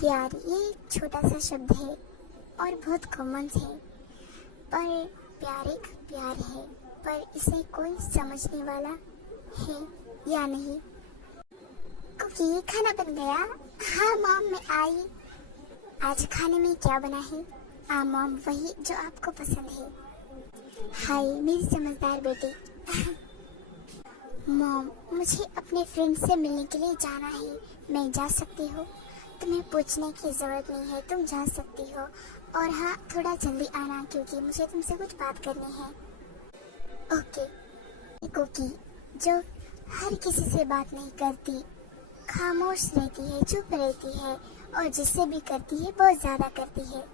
प्यार ये एक छोटा सा शब्द है और बहुत कॉमन है। पर प्यार एक प्यार है, पर इसे कोई समझने वाला है या नहीं। कुकी, खाना बन गया? हाँ मॉम, मैं आई। आज खाने में क्या बना है? मॉम, वही जो आपको पसंद है। हाय मेरी समझदार बेटी। मॉम, मुझे अपने फ्रेंड से मिलने के लिए जाना है। मैं जा सकती हूँ? तुम्हें पूछने की जरूरत नहीं है, तुम जा सकती हो। और हाँ, थोड़ा जल्दी आना क्योंकि मुझे तुमसे कुछ बात करनी है। ओके। कुकी, जो हर किसी से बात नहीं करती, खामोश रहती है, चुप रहती है और जिससे भी करती है बहुत ज्यादा करती है।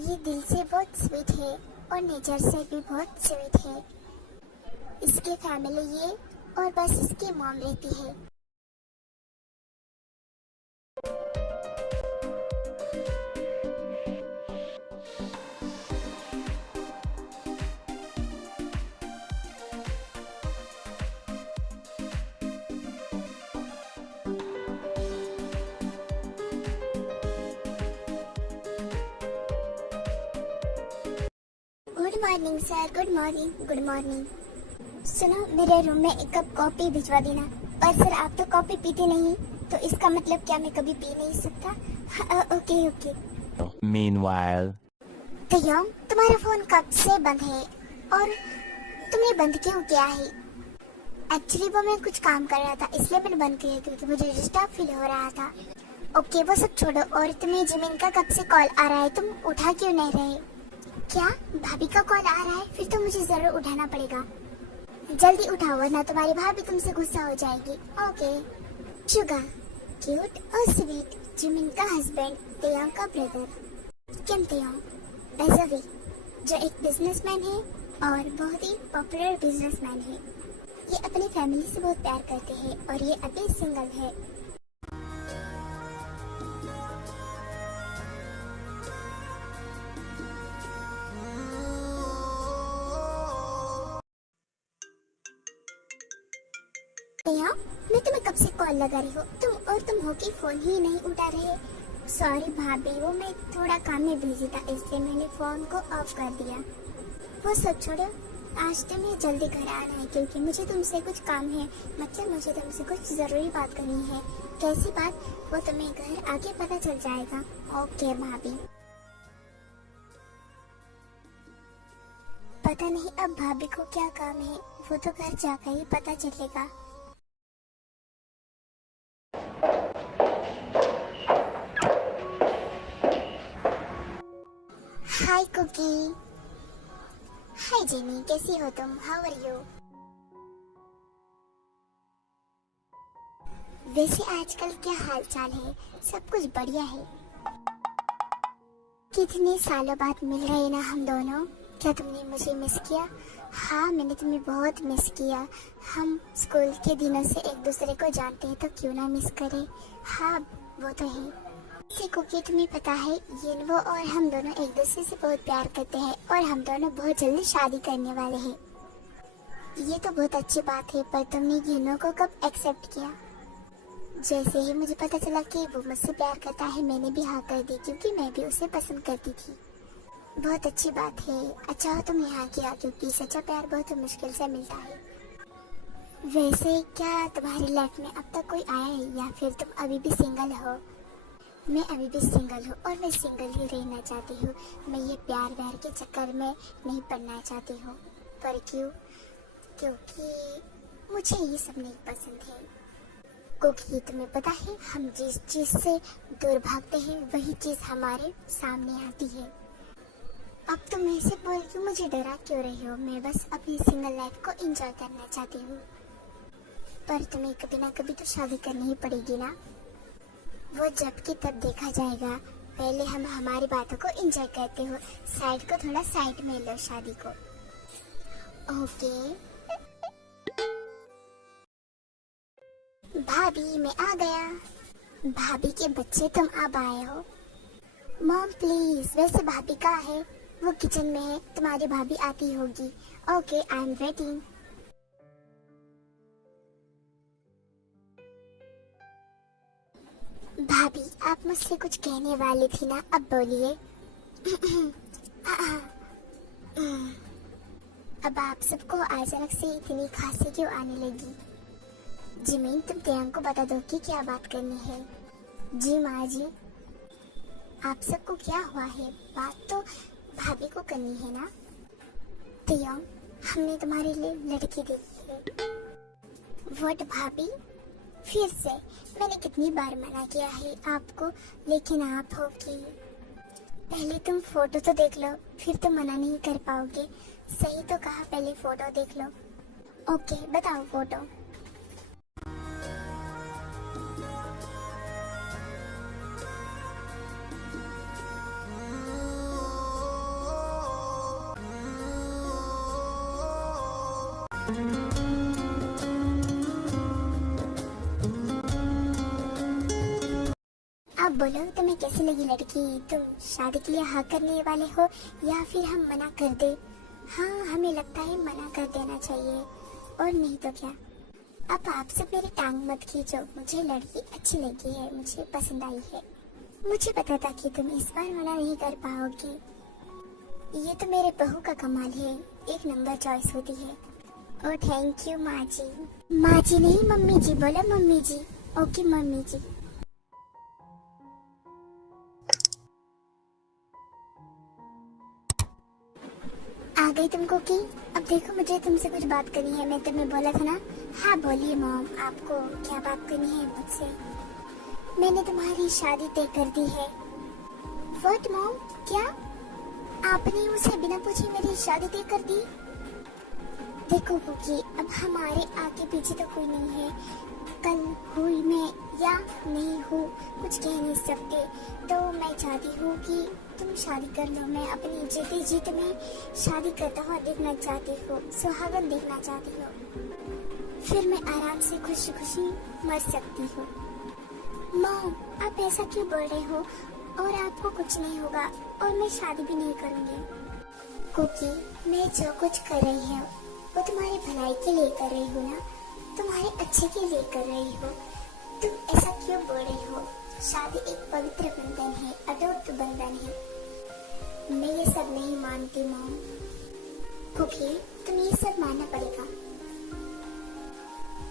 ये दिल से बहुत स्वीट है और नेचर से भी बहुत स्वीट है। इसके फैमिली ये और बस इसकी मॉम रहती है। Good morning sir, good morning, good morning. सुनो, मेरे रूम में एक कप कॉफी भिजवा देना। पर सर, आप तो कॉफी पीते नहीं, तो इसका मतलब क्या मैं कभी पी नहीं सकता? Okay okay. Meanwhile, तयम, तुम्हारा फोन कब से बंद है और तुमने बंद क्यों किया है? एक्चुअली वो मैं कुछ काम कर रहा था इसलिए मैंने बंद किया क्योंकि मुझे डिस्टर्ब फील हो रहा था। ओके, वो सब छोड़ो। और तुम्हें जिमिन का कब से कॉल आ रहा है, तुम उठा क्यों नहीं रहे? क्या भाभी का कॉल आ रहा है? फिर तो मुझे जरूर उठाना पड़ेगा। जल्दी उठाओ वरना तुम्हारी भाभी तुमसे गुस्सा हो जाएगी। ओके। शुगा, क्यूट और स्वीट जिमिन का हस्बैंड, तेयांग का ब्रदर। किम तेयांग, बेजवी, जो एक बिजनेसमैन है और बहुत ही पॉपुलर बिजनेसमैन है। ये अपनी फैमिली से बहुत प्यार करते हैं और ये अभी सिंगल है। तेयांग, मैं तुम्हें कब से कॉल लगा रही हूँ, तुम हो कि फोन ही नहीं उठा रहे। सॉरी भाभी, वो मैं थोड़ा काम में बिजी था इसलिए मैंने फोन को ऑफ कर दिया। वो सब छोड़ो, आज तुम्हें जल्दी घर आना है क्योंकि मुझे तुमसे कुछ काम है। मतलब मुझे तुमसे कुछ जरूरी बात करनी है। कैसी बात? वो तुम्हें घर आके पता चल जाएगा। ओके भाभी। पता नहीं अब भाभी को क्या काम है, वो तो घर जाकर ही पता चलेगा। हाय कुकी। हाय जेनी, कैसी हो तुम? How are you? वैसे आजकल क्या हाल चाल है? सब कुछ बढ़िया है। कितने सालों बाद मिल रहे ना हम दोनों। क्या तुमने मुझे मिस किया? हाँ, मैंने तुम्हें बहुत मिस किया। हम स्कूल के दिनों से एक दूसरे को जानते हैं तो क्यों ना मिस करें। हाँ, वो तो है। से कुकी, तुम्हें पता है यिनवो और हम दोनों एक दूसरे से बहुत प्यार करते हैं और हम दोनों बहुत जल्दी शादी करने वाले हैं। ये तो बहुत अच्छी बात है, पर तुमने यिनो को कब एक्सेप्ट किया? जैसे ही मुझे पता चला कि वो मुझसे प्यार करता है मैंने भी हाँ कर दी क्योंकि मैं भी उसे पसंद करती थी। बहुत अच्छी बात है। अच्छा हो तुम यहाँ किया क्योंकि सच्चा प्यार बहुत मुश्किल से मिलता है। वैसे क्या तुम्हारी लाइफ में अब तक कोई आया है या फिर तुम अभी भी सिंगल हो? मैं अभी भी सिंगल हूँ और मैं सिंगल ही रहना चाहती हूँ। मैं ये प्यार व्यार के चक्कर में नहीं पड़ना चाहती हूँ। पर क्यों? क्योंकि मुझे ये सब नहीं पसंद है। क्योंकि तुम्हें पता है हम जिस चीज से दूर भागते हैं वही चीज हमारे सामने आती है। अब तुम ऐसे बोल के मुझे डरा क्यों रही हो? मैं बस अपनी सिंगल लाइफ को एंजॉय करना चाहती हूँ। पर तुम्हें कभी ना कभी तो शादी करनी ही पड़ेगी ना। वो जब की तब देखा जाएगा। पहले हम हमारी बातों को एंजॉय करते हो। साइड को थोड़ा साइड में लो शादी को। ओके भाभी, मैं आ गया। भाभी के बच्चे, तुम अब आए हो? मॉम प्लीज, वैसे भाभी कहाँ है? वो किचन में है, तुम्हारी भाभी आती होगी। Okay, I am waiting. भाभी, आप मुझसे कुछ कहने वाली थी ना, अब बोलिए। अब आप सबको अचानक से इतनी खांसी क्यों आने लगी? जिमीन, तुम तेयांग को बता दो कि क्या बात करनी है। जी माँ जी। आप सबको क्या हुआ है? बात तो भाभी को करनी है ना। तेयांग, हमने तुम्हारे लिए लड़की देखी है। व्हाट भाभी? फिर से? मैंने कितनी बार मना किया है आपको, लेकिन आप हो कि पहले तुम फोटो तो देख लो, फिर तो मना नहीं कर पाओगे। सही तो कहा, पहले फोटो देख लो। ओके, बताओ फोटो। अब बोलो, तुम्हें कैसी लगी लड़की? तुम शादी के लिए हाँ करने वाले हो या फिर हम मना कर दे? हाँ, हमें लगता है मना कर देना चाहिए, और नहीं तो क्या। अब आप सब मेरी टांग मत खींचो। मुझे लड़की अच्छी लगी है, मुझे पसंद आई है। मुझे पता था कि तुम इस बार मना नहीं कर पाओगी। ये तो मेरे बहू का कमाल है, एक नंबर चॉइस होती है। ओ थैंक यू माँ जी। माँ जी नहीं, मम्मी जी बोलो, मम्मी जी। ओके मम्मी जी। आ गई तुमको की? अब देखो, मुझे तुमसे कुछ बात करनी है। मैं तुम्हें बोला था ना। हाँ बोलिए मॉम, आपको क्या बात करनी है मुझसे? मैंने तुम्हारी शादी तय कर दी है। What mom? क्या आपने मुझसे बिना पूछे मेरी शादी तय कर दी? देखो कुकी, अब हमारे आगे पीछे तो कोई नहीं है। कल हुई मैं या नहीं हूँ कुछ कह नहीं सकते, तो मैं चाहती हूँ कि तुम शादी कर लो। मैं अपनी जीते जी तुम्हें शादी करता हुआ देखना चाहती हूँ, सुहागन देखना चाहती हूँ। फिर मैं आराम से खुशी खुशी मर सकती हूँ। मॉम, आप ऐसा क्यों बोल रहे हो? और आपको कुछ नहीं होगा, और मैं शादी भी नहीं करूँगी। कुकी, मैं जो कुछ कर रही हूँ वो तुम्हारी भलाई के लिए कर रही हूँ ना, तुम्हारे अच्छे के लिए कर रही हो। तुम ऐसा क्यों बोल रही हो? शादी एक पवित्र बंधन है, अटूट बंधन है। मैं ये सब नहीं मानती मॉम। कुकी, तुम्हें ये सब मानना पड़ेगा,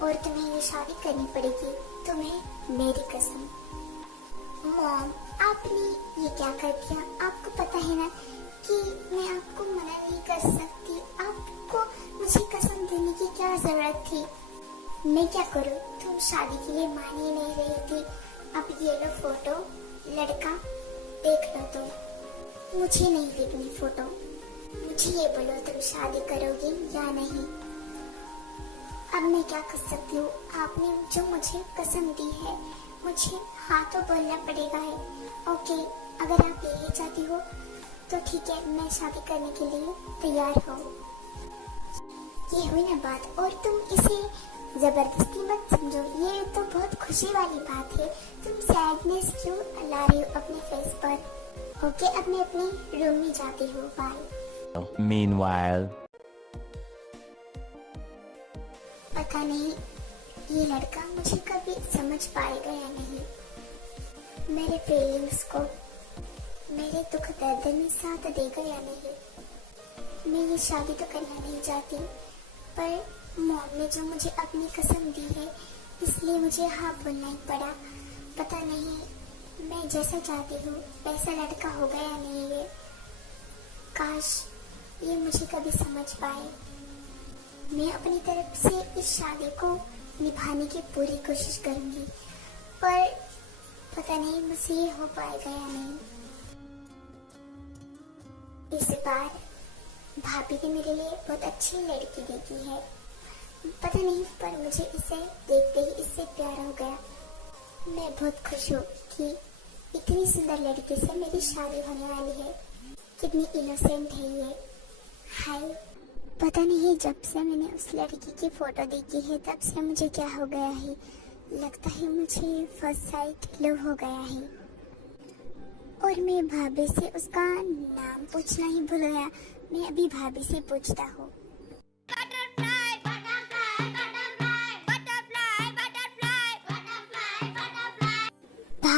और तुम्हें ये शादी करनी पड़ेगी, तुम्हें मेरी कसम। मॉम, आपने ये क्या कर दिया? आपको पता है ना कि मैं आपको मना नहीं कर सकती। आपको मुझे कसम देने की क्या जरूरत थी? मैं क्या करूं? तुम शादी के लिए मान ही नहीं रही थी। अब ये लो फोटो, लड़का देख लो तुम। मुझे नहीं देखनी फोटो। मुझे ये बोलो, तुम शादी करोगी या नहीं? अब मैं क्या कर सकती हूँ? आपने जो मुझे कसम दी है, मुझे हाँ तो बोलना पड़ेगा है। ओके, अगर आप यही चाहती हो तो ठीक है, मैं शादी करने के लिए तैयार हूँ। ये हुई ना बात, और तुम इसे जबरदस्ती मत समझो। ये तो बहुत खुशी वाली बात है। तुम सैडनेस क्यों ला रही हो अपने फेस पर? ओके, अब मैं अपने रूम में जाती हूँ। बाय। Meanwhile. पता नहीं ये लड़का मुझे कभी समझ पाएगा या नहीं, मेरे फीलिंग्स को, मेरे दुख दर्द में साथ देगा या नहीं। मैं ये शादी तो करना नहीं चाहती, पर मॉम ने जो मुझे अपनी कसम दी है, इसलिए मुझे हाँ बोलना ही पड़ा। पता नहीं मैं जैसा चाहती हूँ वैसा लड़का होगा या नहीं। ये काश ये मुझे कभी समझ पाए। मैं अपनी तरफ से इस शादी को निभाने की पूरी कोशिश करूंगी, पर पता नहीं मुझसे ये हो पाएगा या नहीं। इस बार भाभी ने मेरे लिए बहुत अच्छी लड़की देखी है। पता नहीं, पर मुझे इसे देखते ही इससे प्यार हो गया। मैं बहुत खुश हूँ कि इतनी सुंदर लड़की से मेरी शादी होने वाली है। कितनी इनोसेंट है ये। हाय, पता नहीं जब से मैंने उस लड़की की फोटो देखी है तब से मुझे क्या हो गया है। लगता है मुझे फर्स्ट साइट लव हो गया है। और मैं भाभी से उसका नाम पूछना ही भूल गया। मैं अभी भाभी से पूछता हूँ।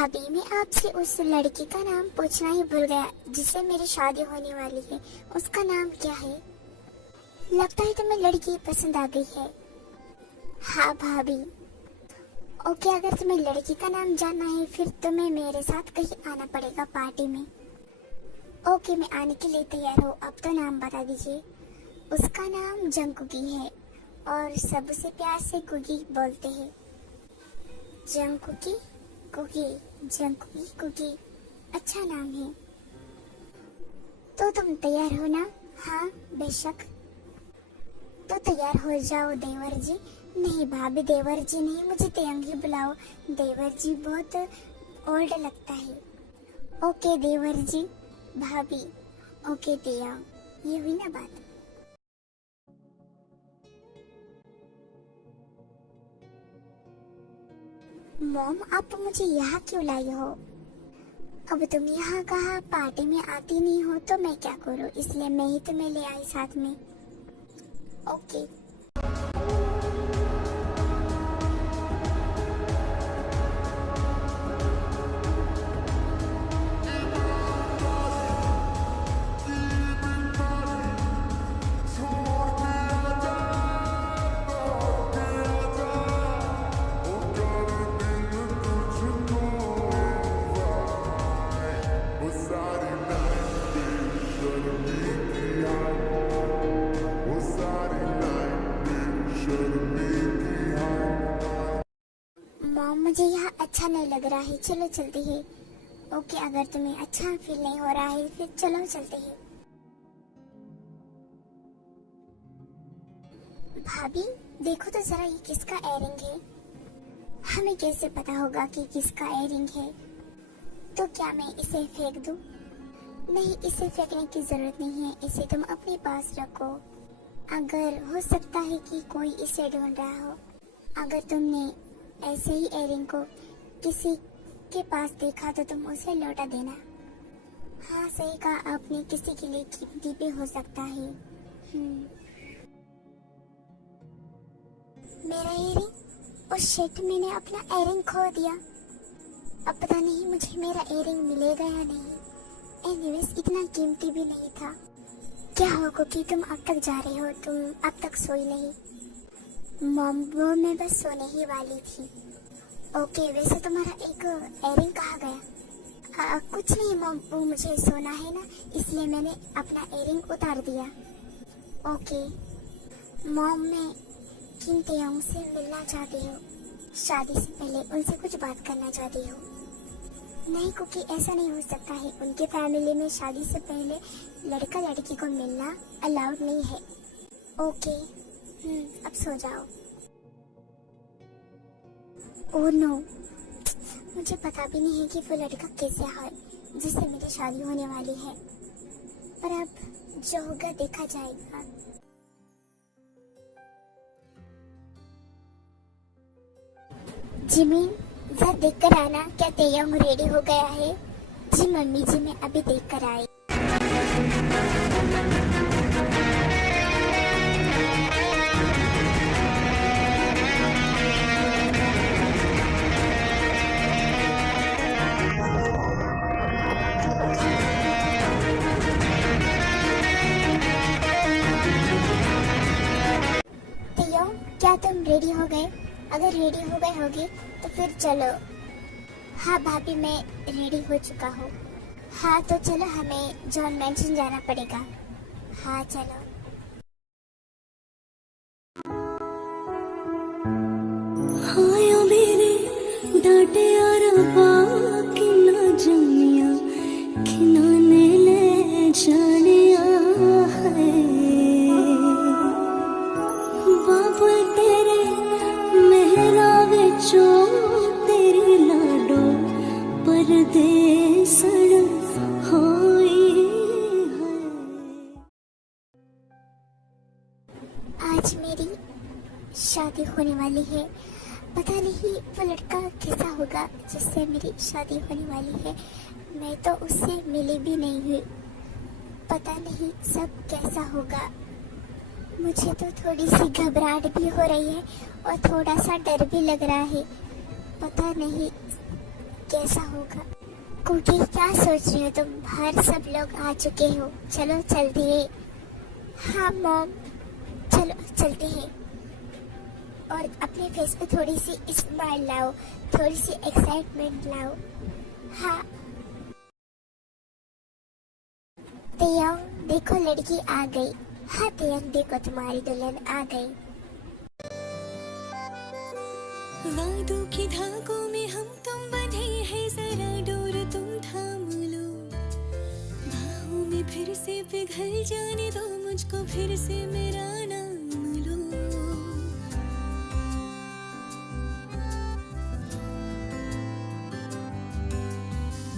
भाभी, मैं आपसे उस लड़की का नाम पूछना ही भूल गया जिससे मेरी शादी होने वाली है। उसका नाम क्या है? लगता है तुम्हें लड़की पसंद आ गई है। हाँ भाभी। ओके, अगर तुम्हें लड़की का नाम जानना है फिर तुम्हें मेरे साथ कहीं आना पड़ेगा पार्टी में। ओके, मैं आने के लिए तैयार हूँ। अब तो नाम बता दीजिए। उसका नाम जंगकुकी है और सबसे प्यार से कुकी बोलते हैं। जंगकुकी कुकी, जंगकुकी कुकी, अच्छा नाम है। तो तुम तैयार हो ना? हाँ बेशक। तो तैयार हो जाओ देवर जी। नहीं भाभी, देवर जी नहीं, मुझे तेयंग ही बुलाओ। देवर जी बहुत ओल्ड लगता है। ओके देवर जी। भाभी ओके तेयंग, ये हुई ना बात। मॉम, आप मुझे यहाँ क्यों लाई हो? अब तुम यहाँ कहा पार्टी में आती नहीं हो तो मैं क्या करूँ, इसलिए मैं ही तुम्हें ले आई साथ में। ओके। मॉम, मुझे यहाँ अच्छा नहीं लग रहा है, चलो चलते हैं। ओके, अगर तुम्हें अच्छा फील नहीं हो रहा है फिर चलो चलते हैं। भाभी देखो तो जरा, ये किसका एयरिंग है? हमें कैसे पता होगा कि किसका एयरिंग है? तो क्या मैं इसे फेंक दूं? नहीं, इसे फेंकने की जरूरत नहीं है, इसे तुम अपने पास रखो। अगर हो सकता है कि कोई इसे ढूंढ रहा हो। अगर तुमने ऐसे ही एयरिंग को किसी के पास देखा तो तुम उसे लौटा देना। हाँ सही कहा आपने, किसी के लिए कीमती भी हो सकता है। मेरा एयरिंग, उस शिट, मैंने अपना एयरिंग खो दिया। अब पता नहीं मुझे मेरा एयरिंग मिलेगा या नहीं। एनीवेज, इतना कीमती भी नहीं था। क्या हो कुकी, तुम अब तक जा रही हो? तुम अब तक सोई नहीं? मॉम, वो मैं बस सोने ही वाली थी। ओके, वैसे तुम्हारा एक एयरिंग कहाँ गया? कुछ नहीं मॉम, वो मुझे सोना है ना, इसलिए मैंने अपना एयरिंग उतार दिया। ओके मॉम, मैं किन तेयंग से मिलना चाहती हूँ। शादी से पहले उनसे कुछ बात करना चाहती हूँ। नहीं कुकी, ऐसा नहीं हो सकता है। उनके फैमिली में शादी से पहले लड़का लड़की को मिलना अलाउड नहीं है। ओके, अब सो जाओ। ओह नो, मुझे पता भी नहीं है कि वो लड़का कैसा है जिससे मेरी शादी होने वाली है, पर अब जो होगा देखा जाएगा। जिमिन, जरा देख कर आना, क्या तेयंग रेडी हो गया है? जी मम्मी जी, मैं अभी देख कर आई। तेयंग, क्या तुम रेडी हो गए? अगर रेडी हो गए होगे तो फिर चलो। हाँ भाभी, मैं रेडी हो चुका हूँ। हाँ तो चलो, हमें जॉन मैंशन जाना पड़ेगा। हाँ चलो। हाया मेरे डाटे रबा किना जमिया किना ने ले जानिया है। बाबा तेरे मेहरा विचो तेरी लाडो परदेसण होई है। आज मेरी शादी होने वाली है। पता नहीं वो लड़का कैसा होगा जिससे मेरी शादी होने वाली है। मैं तो उससे मिली भी नहीं हुई, पता नहीं सब कैसा होगा। मुझे तो थोड़ी सी घबराहट भी हो रही है और थोड़ा सा डर भी लग रहा है। पता नहीं कैसा होगा। कुकी क्या सोच रहे हो तुम, बाहर सब लोग आ चुके हो, चलो चलते हैं। हाँ मॉम, चलो चलते हैं। और अपने फेस पे थोड़ी सी स्माइल लाओ, थोड़ी सी एक्साइटमेंट लाओ। हाँ तेयंग देखो लड़की आ गई। हाँ तेयंग देखो तुम्हारी दुल्हन आ गई। वादों की धागों में हम तुम बंधे हैं, जरा डोर तुम थाम लो, बाहों में फिर से पिघल जाने दो मुझको, फिर से मेरा नाम लो।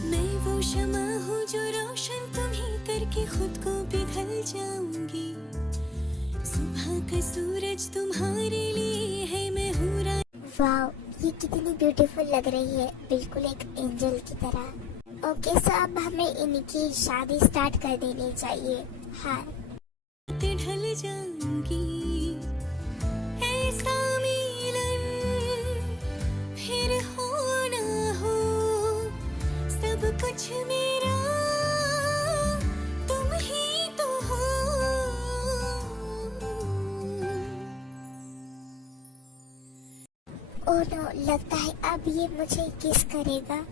मैं वो शमा हूँ जो रोशन तुम्हीं करके खुद को पिघल जाऊंगी, सुबह का सूरज तुम्हारे लिए है, मैं हूँ वाओ, ये कितनी ब्यूटीफुल लग रही है, बिल्कुल एक एंजल की तरह। ओके सो अब हमें इनकी शादी स्टार्ट कर देनी चाहिए। हाँ ढल जाऊंगी, ऐसा मिलन फिर हो ना हो, सब कुछ मेरा तुम ही तो हो। ओह नो, लगता है अब ये मुझे किस करेगा।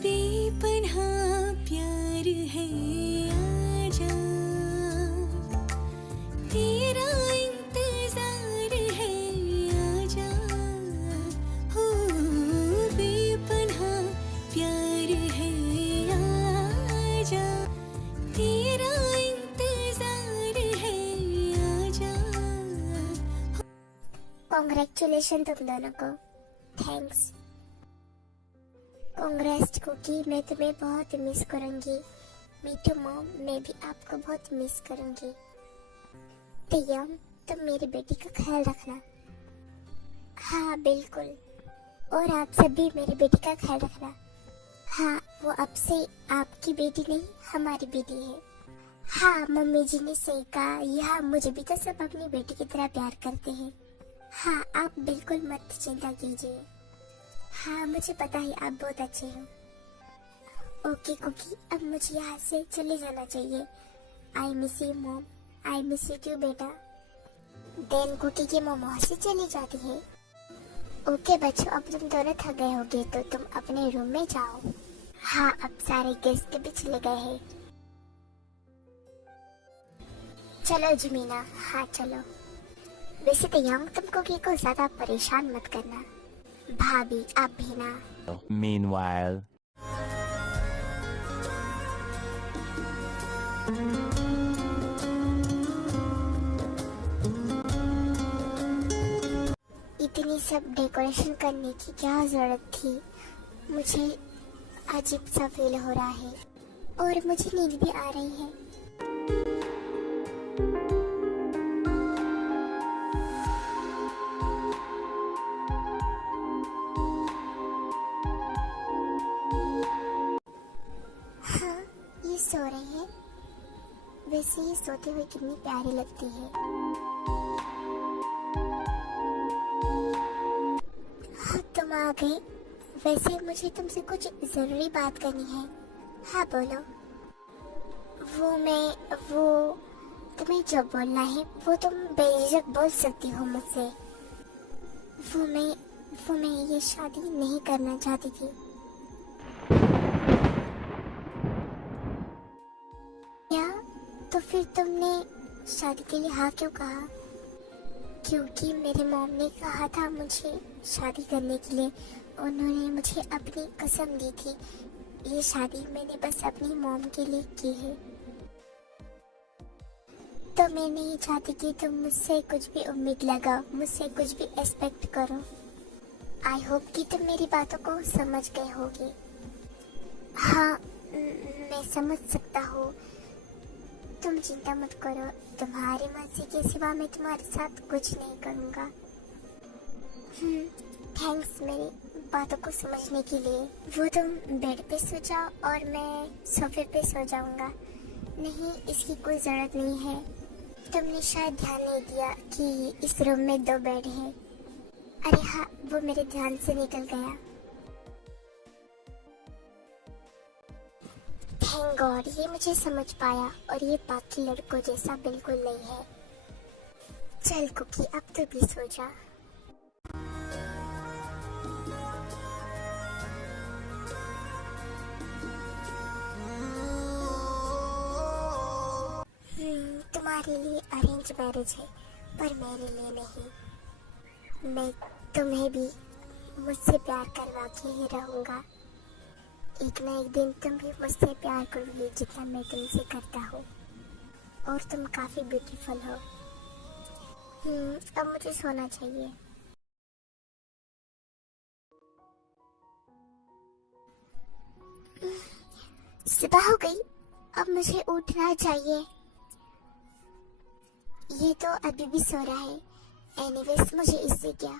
बेपनाह प्यार है, आजा तेरा इंतजार है, आजा हो, बेपनाह प्यार है, आजा तेरा इंतजार है, आजा। कॉन्ग्रेचुलेशन तुम दोनों को, थैंक्स। कांग्रेस कुकी, मैं तुम्हें बहुत मिस करूंगी। मी टू मॉम, मैं भी आपको बहुत मिस करूंगी। तेयंग तुम मेरी बेटी का ख्याल रखना। हाँ बिल्कुल, और आप सब भी मेरी बेटी का ख्याल रखना। हाँ वो अब से आपकी बेटी नहीं हमारी बेटी है। हाँ मम्मी जी ने सही कहा, यहाँ मुझे भी तो सब अपनी बेटी की तरह प्यार करते हैं। हाँ आप बिल्कुल मत चिंता कीजिए। हाँ मुझे पता है आप बहुत अच्छे हो। ओके कुकी, अब मुझे यहाँ से चले जाना चाहिए। I miss you mom, I miss you too बेटा। देन कुकी की मॉम वहाँ से चली जाती है। ओके बच्चों, अब तुम दोनों थक गए होगे तो तुम अपने रूम में जाओ। हाँ अब सारे गेस्ट भी चले गए हैं। चलो जिमीना, हाँ चलो। वैसे तो यंग तुम कुकी को ज्यादा परेशान मत करना। भाभी आप भी ना। Meanwhile. इतनी सब डेकोरेशन करने की क्या जरूरत थी। मुझे अजीब सा फील हो रहा है और मुझे नींद भी आ रही है। सो रहे हैं। वैसे ही सोते हुए कितनी प्यारी लगती है। हाँ तुम आ गए। वैसे मुझे तुमसे कुछ जरूरी बात करनी है। हाँ बोलो। वो तुम्हें जो बोलना है वो तुम बेझिझक बोल सकती हो मुझसे। वो मैं ये शादी नहीं करना चाहती थी। तो फिर तुमने शादी के लिए हाँ क्यों कहा? क्योंकि मेरे मॉम ने कहा था मुझे शादी करने के लिए। उन्होंने मुझे अपनी कसम दी थी। ये शादी मैंने बस अपनी मॉम के लिए की है। तो मैं नहीं चाहती कि तुम मुझसे कुछ भी उम्मीद लगाओ, मुझसे कुछ भी एक्सपेक्ट करो। आई होप कि तुम मेरी बातों को समझ गए होगे। हाँ मैं समझ सकता हूँ। तुम चिंता मत करो, तुम्हारी मर्जी के सिवा मैं तुम्हारे साथ कुछ नहीं करूँगा। थैंक्स मेरी बातों को समझने के लिए। वो तुम बेड पे सो जाओ और मैं सोफे पे सो जाऊँगा। नहीं इसकी कोई ज़रूरत नहीं है। तुमने शायद ध्यान नहीं दिया कि इस रूम में 2 बेड हैं। अरे हाँ, वो मेरे ध्यान से निकल गया। थैंक गॉड, ये मुझे समझ पाया और ये बाकी लड़कों जैसा बिल्कुल नहीं है। चल कुकी, अब तो भी सो जा। तुम्हारे लिए अरेंज मैरिज है पर मेरे लिए नहीं। मैं तुम्हें भी मुझसे प्यार करवा के ही रहूंगा। एक ना एक दिन तुम भी मुझसे प्यार करोगी जितना मैं तुमसे करता हूँ। और तुम काफी ब्यूटीफुल हो। अब मुझे सोना चाहिए। सुबह हो गई, अब मुझे उठना चाहिए। ये तो अभी भी सो रहा है। एनीवेज, मुझे इससे क्या।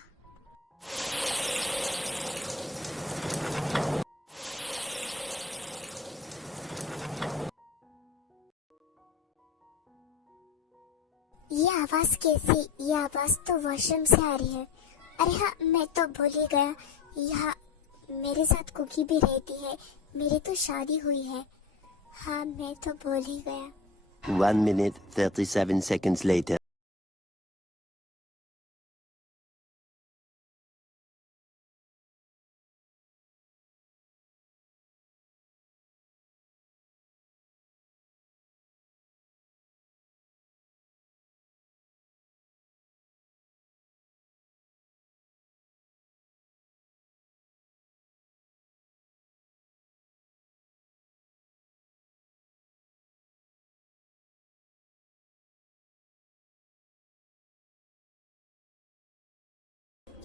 ये आवाज कैसी? ये आवाज तो वॉशरूम से आ रही है। अरे हाँ, मैं तो भूल ही गया, यहाँ मेरे साथ कुकी भी रहती है। मेरी तो शादी हुई है। हाँ, मैं तो भूल ही गया। 1 minute 37 seconds later.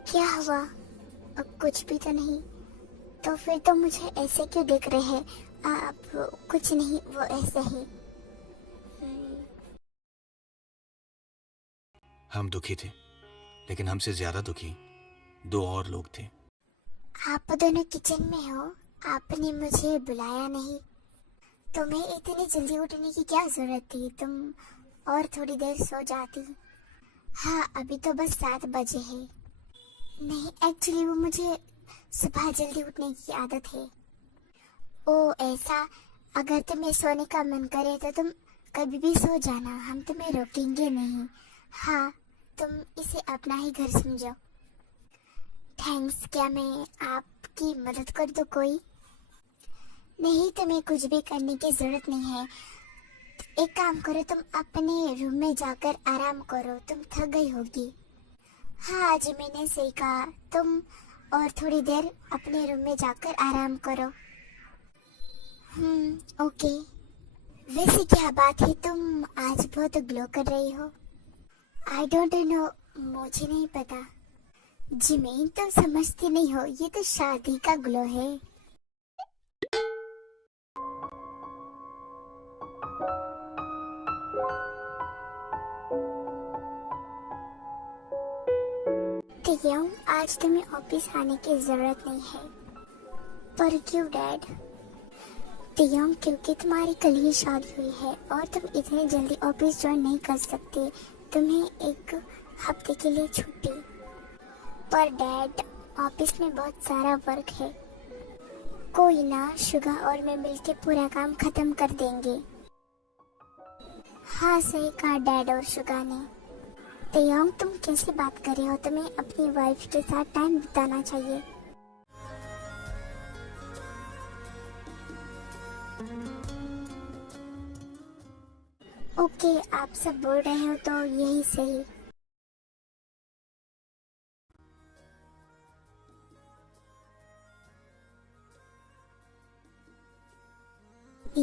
क्या हुआ? अब कुछ भी तो नहीं। तो फिर तो मुझे ऐसे क्यों दिख रहे हैं? अब कुछ नहीं, वो ऐसे ही। हम दुखी थे, लेकिन हमसे ज्यादा दुखी 2 और लोग थे। आप दोनों किचन में हो, आपने मुझे बुलाया नहीं। तुम्हें इतनी जल्दी उठने की क्या जरूरत थी? तुम और थोड़ी देर सो जाती। हाँ, अभी तो बस 7 बजे है। नहीं, एक्चुअली वो मुझे सुबह जल्दी उठने की आदत है। ओ ऐसा? अगर तुम्हें सोने का मन करे तो तुम कभी भी सो जाना, हम तुम्हें रोकेंगे नहीं। हाँ, तुम इसे अपना ही घर समझो। थैंक्स। क्या मैं आपकी मदद कर दूं कोई? नहीं, तुम्हें कुछ भी करने की जरूरत नहीं है। एक काम करो, तुम अपने रूम में जाकर आराम करो, तुम थक गई होगी। हाँ जी, मैंने सही कहा। तुम और थोड़ी देर अपने रूम में जाकर आराम करो। ओके। वैसे क्या बात है, तुम आज बहुत ग्लो कर रही हो। आई डोंट नो, मुझे नहीं पता। जिमीन, तुम समझती नहीं हो, ये तो शादी का ग्लो है। तियोंग, आज तुम्हें ऑफिस आने की जरूरत नहीं है। पर क्यों डैड? तियोंग, क्योंकि तुम्हारी कल ही शादी हुई है और तुम इतनी जल्दी ऑफिस ज्वाइन नहीं कर सकते। तुम्हें 1 हफ्ते के लिए छुट्टी। पर डैड, ऑफिस में बहुत सारा वर्क है। कोई ना, शुगा और मैं मिलके पूरा काम खत्म कर देंगे। हाँ, सही कहा डैड और शुगा ने। तियोंग, तुम कैसे बात कर रहे हो? तुम्हें अपनी वाइफ के साथ टाइम बिताना चाहिए। ओके, आप सब बोल रहे हो तो यही सही।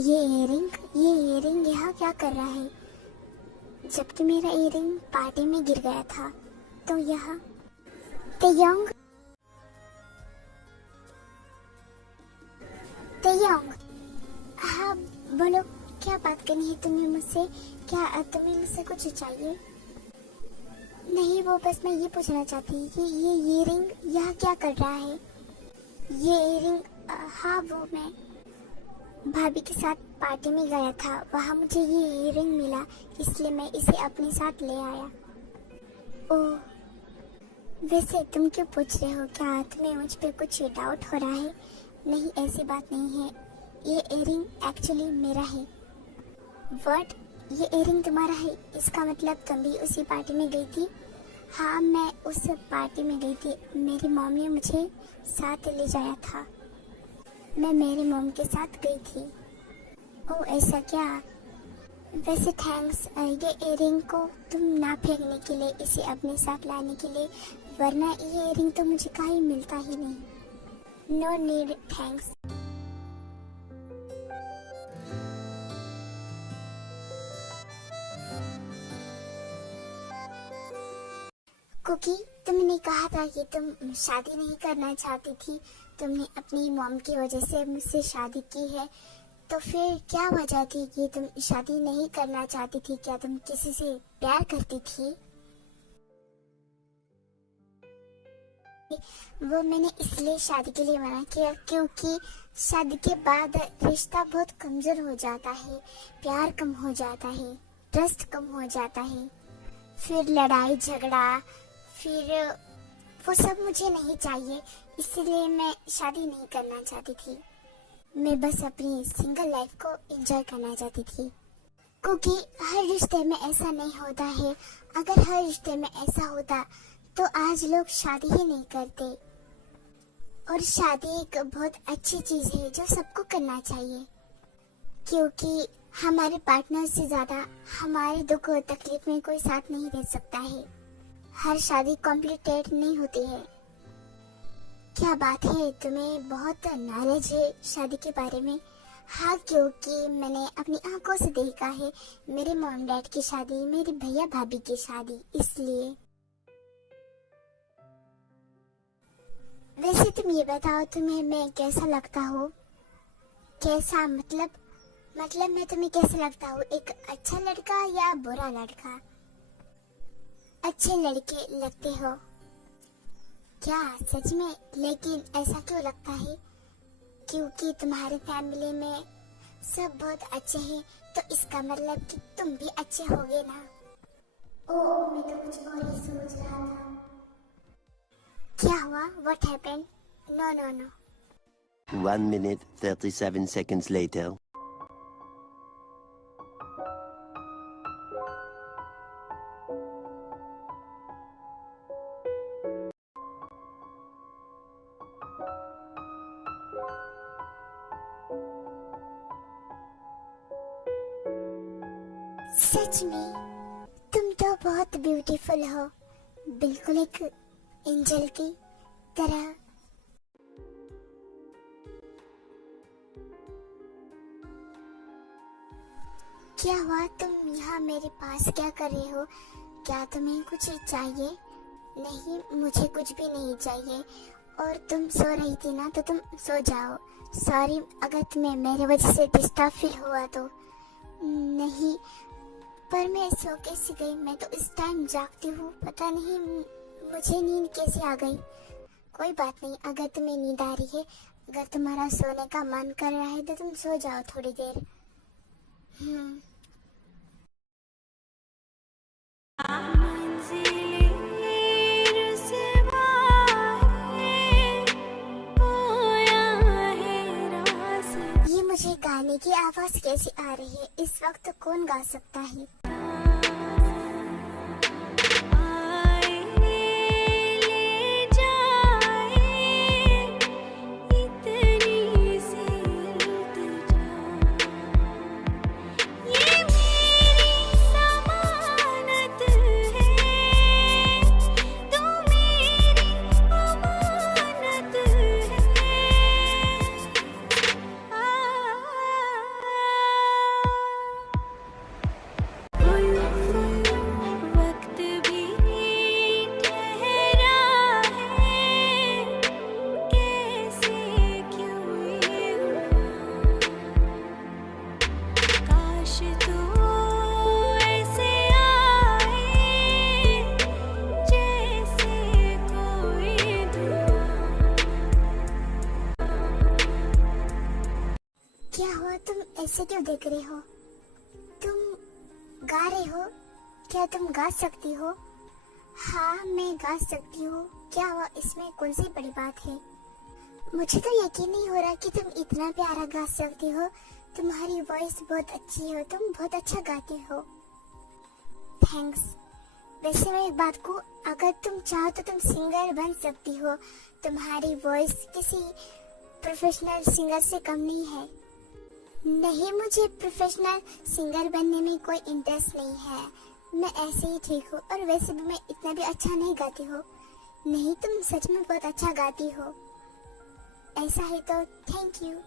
ये इयरिंग यहाँ क्या कर रहा है? जबकि मेरा इयरिंग पार्टी में गिर गया था। तो यहाँ तियोंग, हाँ बोलो, क्या बात करनी है तुम्हें मुझसे? क्या तुम्हें मुझसे कुछ चाहिए? नहीं, वो बस मैं ये पूछना चाहती थी कि ये इयरिंग यहाँ क्या कर रहा है? ये इयरिंग, हाँ, वो मैं भाभी के साथ पार्टी में गया था, वहाँ मुझे ये इयरिंग मिला, इसलिए मैं इसे अपने साथ ले आया। ओह, वैसे तुम क्यों पूछ रहे हो? क्या तुम्हें मुझ पे कुछ डाउट हो रहा है? नहीं, ऐसी बात नहीं है। ये इयररिंग एक्चुअली मेरा है। व्हाट? ये इयररिंग तुम्हारा है? इसका मतलब तुम भी उसी पार्टी में गई थी? हाँ, मैं उस पार्टी में गई थी। मेरी मॉम ने मुझे साथ ले जाया था। मैं मेरी मॉम के साथ गई थी। ओह, ऐसा क्या? वैसे थैंक्स ये इयररिंग को तुम ना फेंकने के लिए, इसे अपने साथ लाने के लिए, वरना ये इयररिंग तो मुझे कहीं मिलता ही नहीं। No need thanks. कुकी, तुमने कहा था कि तुम शादी नहीं करना चाहती थी। तुमने अपनी मॉम की वजह से मुझसे शादी की है, तो फिर क्या वजह थी कि तुम शादी नहीं करना चाहती थी? क्या तुम किसी से प्यार करती थी? वो मैंने इसलिए शादी के लिए मना किया क्योंकि शादी के बाद रिश्ता बहुत कमजोर हो जाता है, प्यार कम हो जाता है, ट्रस्ट कम हो जाता है, फिर लड़ाई झगड़ा, फिर वो सब मुझे नहीं चाहिए। इसलिए मैं शादी नहीं करना चाहती थी। मैं बस अपनी सिंगल लाइफ को एंजॉय करना चाहती थी। क्योंकि हर रिश्ते में ऐसा नहीं होता है। अगर हर रिश्ते में ऐसा होता तो आज लोग शादी ही नहीं करते। और शादी एक बहुत अच्छी चीज है जो सबको करना चाहिए, क्योंकि हमारे पार्टनर से ज्यादा हमारे दुख और तकलीफ में कोई साथ नहीं दे सकता है। हर शादी कॉम्प्लीटेड नहीं होती है। क्या बात है, तुम्हें बहुत नॉलेज है शादी के बारे में। हाँ, क्योंकि मैंने अपनी आंखों से देखा है मेरे मॉम डैड की शादी, मेरी भैया भाभी की शादी, इसलिए। वैसे तुम ये बताओ, तुम्हें मैं कैसा लगता हूँ? कैसा मतलब मैं तुम्हें कैसा लगता हूँ? एक अच्छा लड़का या बुरा लड़का? अच्छे लड़के लगते हो क्या सच में? लेकिन ऐसा क्यों लगता है? क्योंकि तुम्हारे फैमिली में सब बहुत अच्छे हैं, तो इसका मतलब कि तुम भी अच्छे होगे ना? ओह, मैं तो कुछ और ही सोच रहा था। क्या हुआ? What happened? No. 1 minute, 37 seconds later. सच में तुम तो बहुत ब्यूटीफुल हो, बिल्कुल एक एंजल की तरह। क्या हुआ? तुम यहाँ मेरे पास क्या कर रहे हो? क्या तुम्हें कुछ चाहिए? नहीं, मुझे कुछ भी नहीं चाहिए। और तुम सो रही थी ना, तो तुम सो जाओ। सॉरी अगर तुम्हें मेरे वजह से डिस्टर्ब फील हुआ तो। नहीं, पर मैं सो कैसे गई? मैं तो इस टाइम जागती हूँ, पता नहीं मुझे नींद कैसे आ गई। कोई बात नहीं, अगर तुम्हें नींद आ रही है, अगर तुम्हारा सोने का मन कर रहा है तो तुम सो जाओ थोड़ी देर। ये मुझे गाने की आवाज कैसी आ रही है? इस वक्त कौन गा सकता है? क्या हुआ? तुम ऐसे क्यों देख रहे हो? तुम गा रहे हो? क्या तुम गा सकती हो? हाँ, मैं गा सकती हूँ। क्या हुआ, इसमें कौन सी बड़ी बात है? मुझे तो यकीन नहीं हो रहा कि तुम इतना प्यारा गा सकती हो। तुम्हारी वॉइस बहुत अच्छी है, तुम बहुत अच्छा गाती हो। थैंक्स। वैसे मैं एक बात को, अगर तुम चाहो तो तुम सिंगर बन सकती हो। तुम्हारी वॉइस किसी प्रोफेशनल सिंगर से कम नहीं है। नहीं, मुझे प्रोफेशनल सिंगर बनने में कोई इंटरेस्ट नहीं है। मैं ऐसे ही ठीक हूँ, और वैसे भी मैं इतना भी अच्छा नहीं गाती हूँ। नहीं, तुम सच में बहुत अच्छा गाती हो। ऐसा है तो थैंक यू।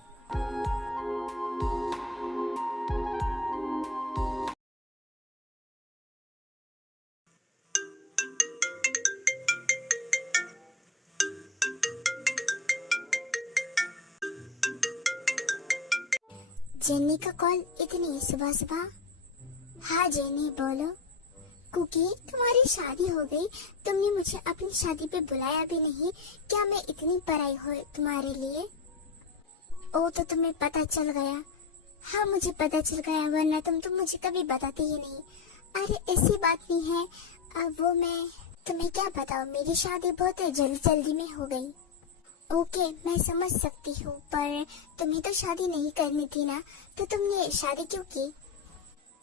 जेनी का कॉल इतनी सुबह सुबह? हाँ जेनी बोलो। कुकी, तुम्हारी शादी हो गई, तुमने मुझे अपनी शादी पे बुलाया भी नहीं। क्या मैं इतनी पराई हो तुम्हारे लिए? ओ, तो तुम्हें पता चल गया? हाँ, मुझे पता चल गया, वरना तुम तो मुझे कभी बताते ही नहीं। अरे ऐसी बात नहीं है। अब वो मैं तुम्हें क्या बताऊँ, मेरी शादी बहुत जल्दी में हो गई। ओके, मैं समझ सकती हूँ, पर तुम्हें तो शादी नहीं करनी थी ना, तो तुमने शादी क्यों की?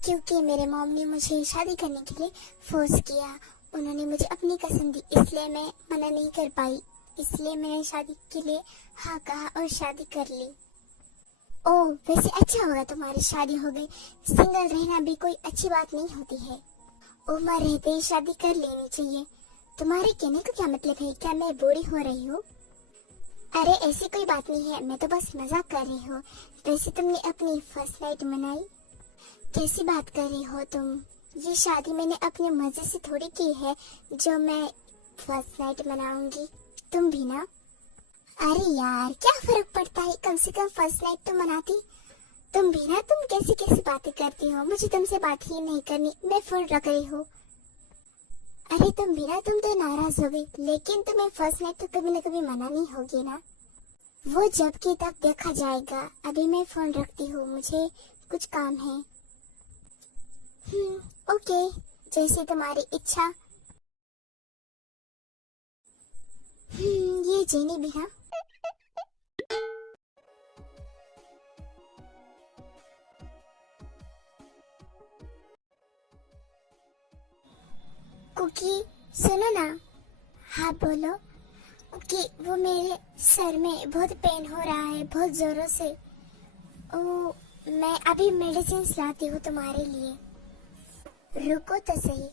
क्योंकि मेरे मॉम ने मुझे शादी करने के लिए फोर्स किया। उन्होंने मुझे अपनी कसम दी, इसलिए मैं मना नहीं कर पाई। इसलिए मैंने शादी के लिए हाँ कहा और शादी कर ली। ओह, वैसे अच्छा होगा तुम्हारी शादी हो गई। सिंगल रहना भी कोई अच्छी बात नहीं होती है। उम्र रहते ही शादी कर लेनी चाहिए। तुम्हारे कहने का क्या मतलब है? क्या मैं बूढ़ी हो रही हूँ? अरे ऐसी कोई बात नहीं है, मैं तो बस मजाक कर रही हूँ। वैसे तुमने अपनी फर्स्ट नाइट मनाई? कैसी बात कर रही हो तुम? ये शादी मैंने अपने मजे से थोड़ी की है जो मैं फर्स्ट नाइट मनाऊंगी। तुम भी ना? अरे यार, क्या फर्क पड़ता है, कम से कम फर्स्ट नाइट तो मनाती। तुम भी ना, तुम कैसी कैसी बातें करती हो। मुझे तुमसे बात ही नहीं करनी, मैं फोन रख रही हूँ। अरे तुम भी ना, तुम तो नाराज हो गई, लेकिन तुम्हें फर्स्ट नाइट तो कभी न कभी मनानी होगी ना। वो जब की तब देखा जाएगा। अभी मैं फोन रखती हूँ, मुझे कुछ काम है। ओके, जैसे तुम्हारी इच्छा। ये जेनी भी ना? कुकी, सुनो ना। हाँ बोलो। कुकी, वो मेरे सर में बहुत पेन हो रहा है, बहुत जोरों से। ओ, मैं अभी मेडिसिन लाती हूँ तुम्हारे लिए। रुको तो सही।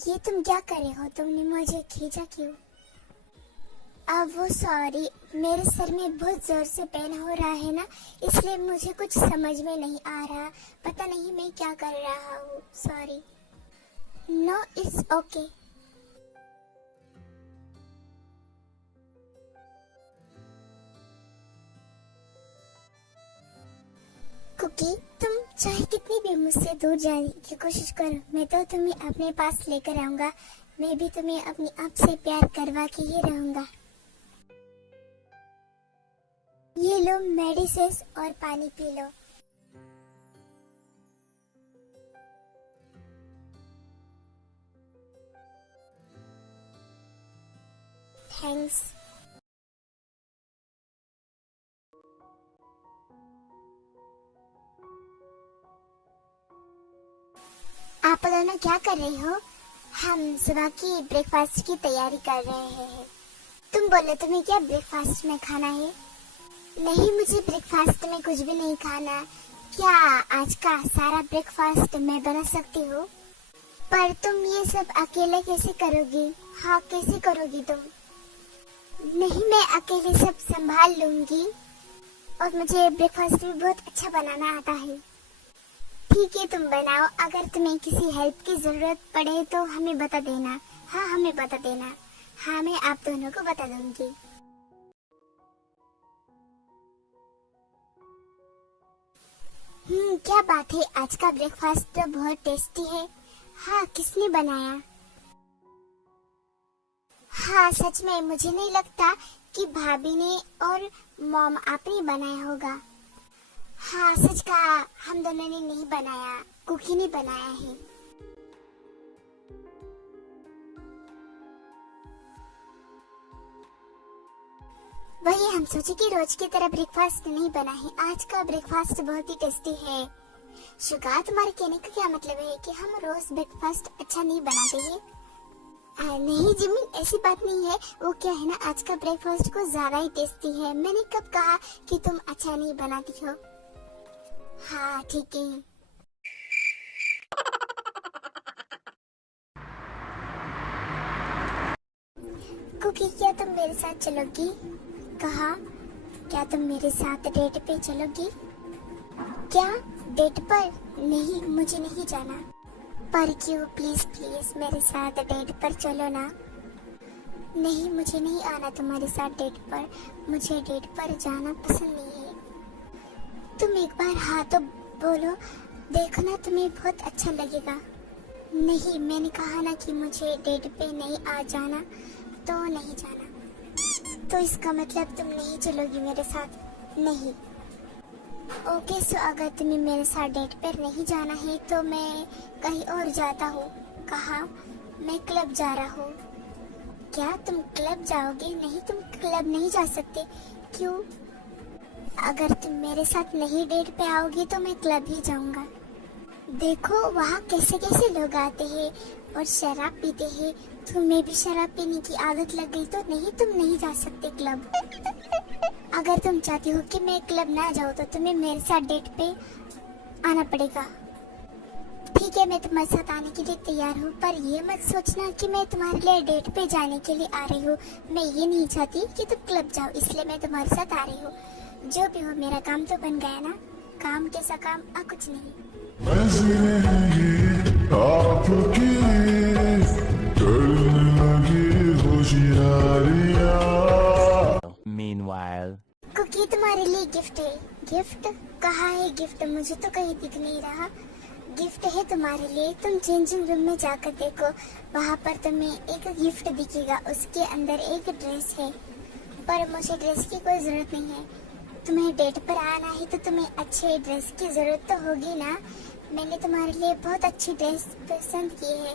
ये तुम क्या कर रहे हो? तुमने मुझे खींचा क्यों? अब वो सॉरी, मेरे सर में बहुत जोर से पेन हो रहा है ना, इसलिए मुझे कुछ समझ में नहीं आ रहा। पता नहीं मैं क्या कर रहा हूँ। Sorry. No, it's okay. Cookie, तुम चाहे कितनी भी मुझसे दूर जाने की कोशिश करो, मैं तो तुम्हें अपने पास लेकर आऊंगा। मैं भी तुम्हें अपनी आप से प्यार करवा के ही रहूंगा। ये लो मेडिसिन और पानी पी लो। थैंक्स। आप दोनों क्या कर रहे हो? हम सुबह की ब्रेकफास्ट की तैयारी कर रहे हैं। तुम बोलो, तुम्हें क्या ब्रेकफास्ट में खाना है? नहीं, मुझे ब्रेकफास्ट में कुछ भी नहीं खाना। क्या आज का सारा ब्रेकफास्ट मैं बना सकती हूँ? पर तुम ये सब अकेले कैसे करोगी? हाँ, कैसे करोगी तुम? नहीं, मैं अकेले सब संभाल लूंगी, और मुझे ब्रेकफास्ट भी बहुत अच्छा बनाना आता है। ठीक है, तुम बनाओ। अगर तुम्हें किसी हेल्प की जरूरत पड़े तो हमें बता देना। हाँ, हमें बता देना। हाँ, मैं आप दोनों को बता दूंगी। क्या बात है, आज का ब्रेकफास्ट तो बहुत टेस्टी है। हाँ, किसने बनाया? हाँ, सच में मुझे नहीं लगता कि भाभी ने और मॉम आपने बनाया होगा। हाँ, सच कहा, हम दोनों ने नहीं बनाया, कुकी ने बनाया है। वही हम सोचे कि रोज की तरह ब्रेकफास्ट नहीं बना है, आज का ब्रेकफास्ट बहुत ही टेस्टी है। शुगा, तुम्हारे कहने का क्या मतलब है कि हम रोज ब्रेकफास्ट अच्छा नहीं बनाते हैं? नहीं जिमिन, ऐसी बात नहीं है। वो क्या है ना, आज का ब्रेकफास्ट को ज्यादा ही टेस्टी है। मैंने कब कहा कि तुम अच्छा नहीं बनाती हो? हाँ ठीक है। कुकी, क्या तुम मेरे साथ चलोगी? कहा, क्या तुम मेरे साथ डेट पे चलोगी? क्या डेट पर? नहीं, मुझे नहीं जाना। पर क्यों? प्लीज प्लीज मेरे साथ डेट पर चलो ना। नहीं, मुझे नहीं आना तुम्हारे साथ डेट पर, मुझे डेट पर जाना पसंद नहीं है। तुम एक बार हाँ तो बोलो, देखो ना तुम्हें बहुत अच्छा लगेगा। नहीं, मैंने कहा ना कि मुझे डेट पे नहीं आ जाना तो नहीं जाना। तो इसका मतलब तुम नहीं चलोगी मेरे साथ? नहीं। ओके, सो अगर तुम्हें मेरे साथ डेट पर नहीं जाना है तो मैं कहीं और जाता हूँ। कहा, मैं क्लब जा रहा हूँ। क्या तुम क्लब जाओगे? नहीं, तुम क्लब नहीं जा सकते। क्यों? अगर तुम मेरे साथ नहीं डेट पे आओगी तो मैं क्लब ही जाऊंगा। देखो वहाँ कैसे कैसे लोग आते हैं और शराब पीते हैं। तुम्हें भी शराब पीने की आदत लग गई तो नहीं, तुम नहीं जा सकते क्लब। अगर तुम चाहती हो कि मैं क्लब ना जाऊँ तो तुम्हें मेरे साथ डेट पे आना पड़ेगा। ठीक है, मैं तुम्हारे साथ आने के लिए तैयार हूँ, पर ये मत सोचना कि मैं तुम्हारे लिए डेट पे जाने के लिए आ रही हूँ। मैं ये नहीं चाहती कि तुम क्लब जाओ, इसलिए मैं तुम्हारे साथ आ रही हूँ। जो भी हो, मेरा काम तो बन गया ना। काम कैसा काम? कुछ नहीं। Meanwhile. कुकी, तुम्हारे लिए गिफ्ट है। गिफ्ट? कहाँ है गिफ्ट? मुझे तो कहीं दिख नहीं रहा। गिफ्ट है तुम्हारे लिए, तुम चेंजिंग रूम में जाकर देखो, वहाँ पर तुम्हें एक गिफ्ट दिखेगा। उसके अंदर एक ड्रेस है, पर मुझे ड्रेस की कोई जरूरत नहीं है। तुम्हें डेट पर आना है तो तुम्हें अच्छे ड्रेस की जरूरत तो होगी ना। मैंने तुम्हारे लिए बहुत अच्छी ड्रेस पसंद की है,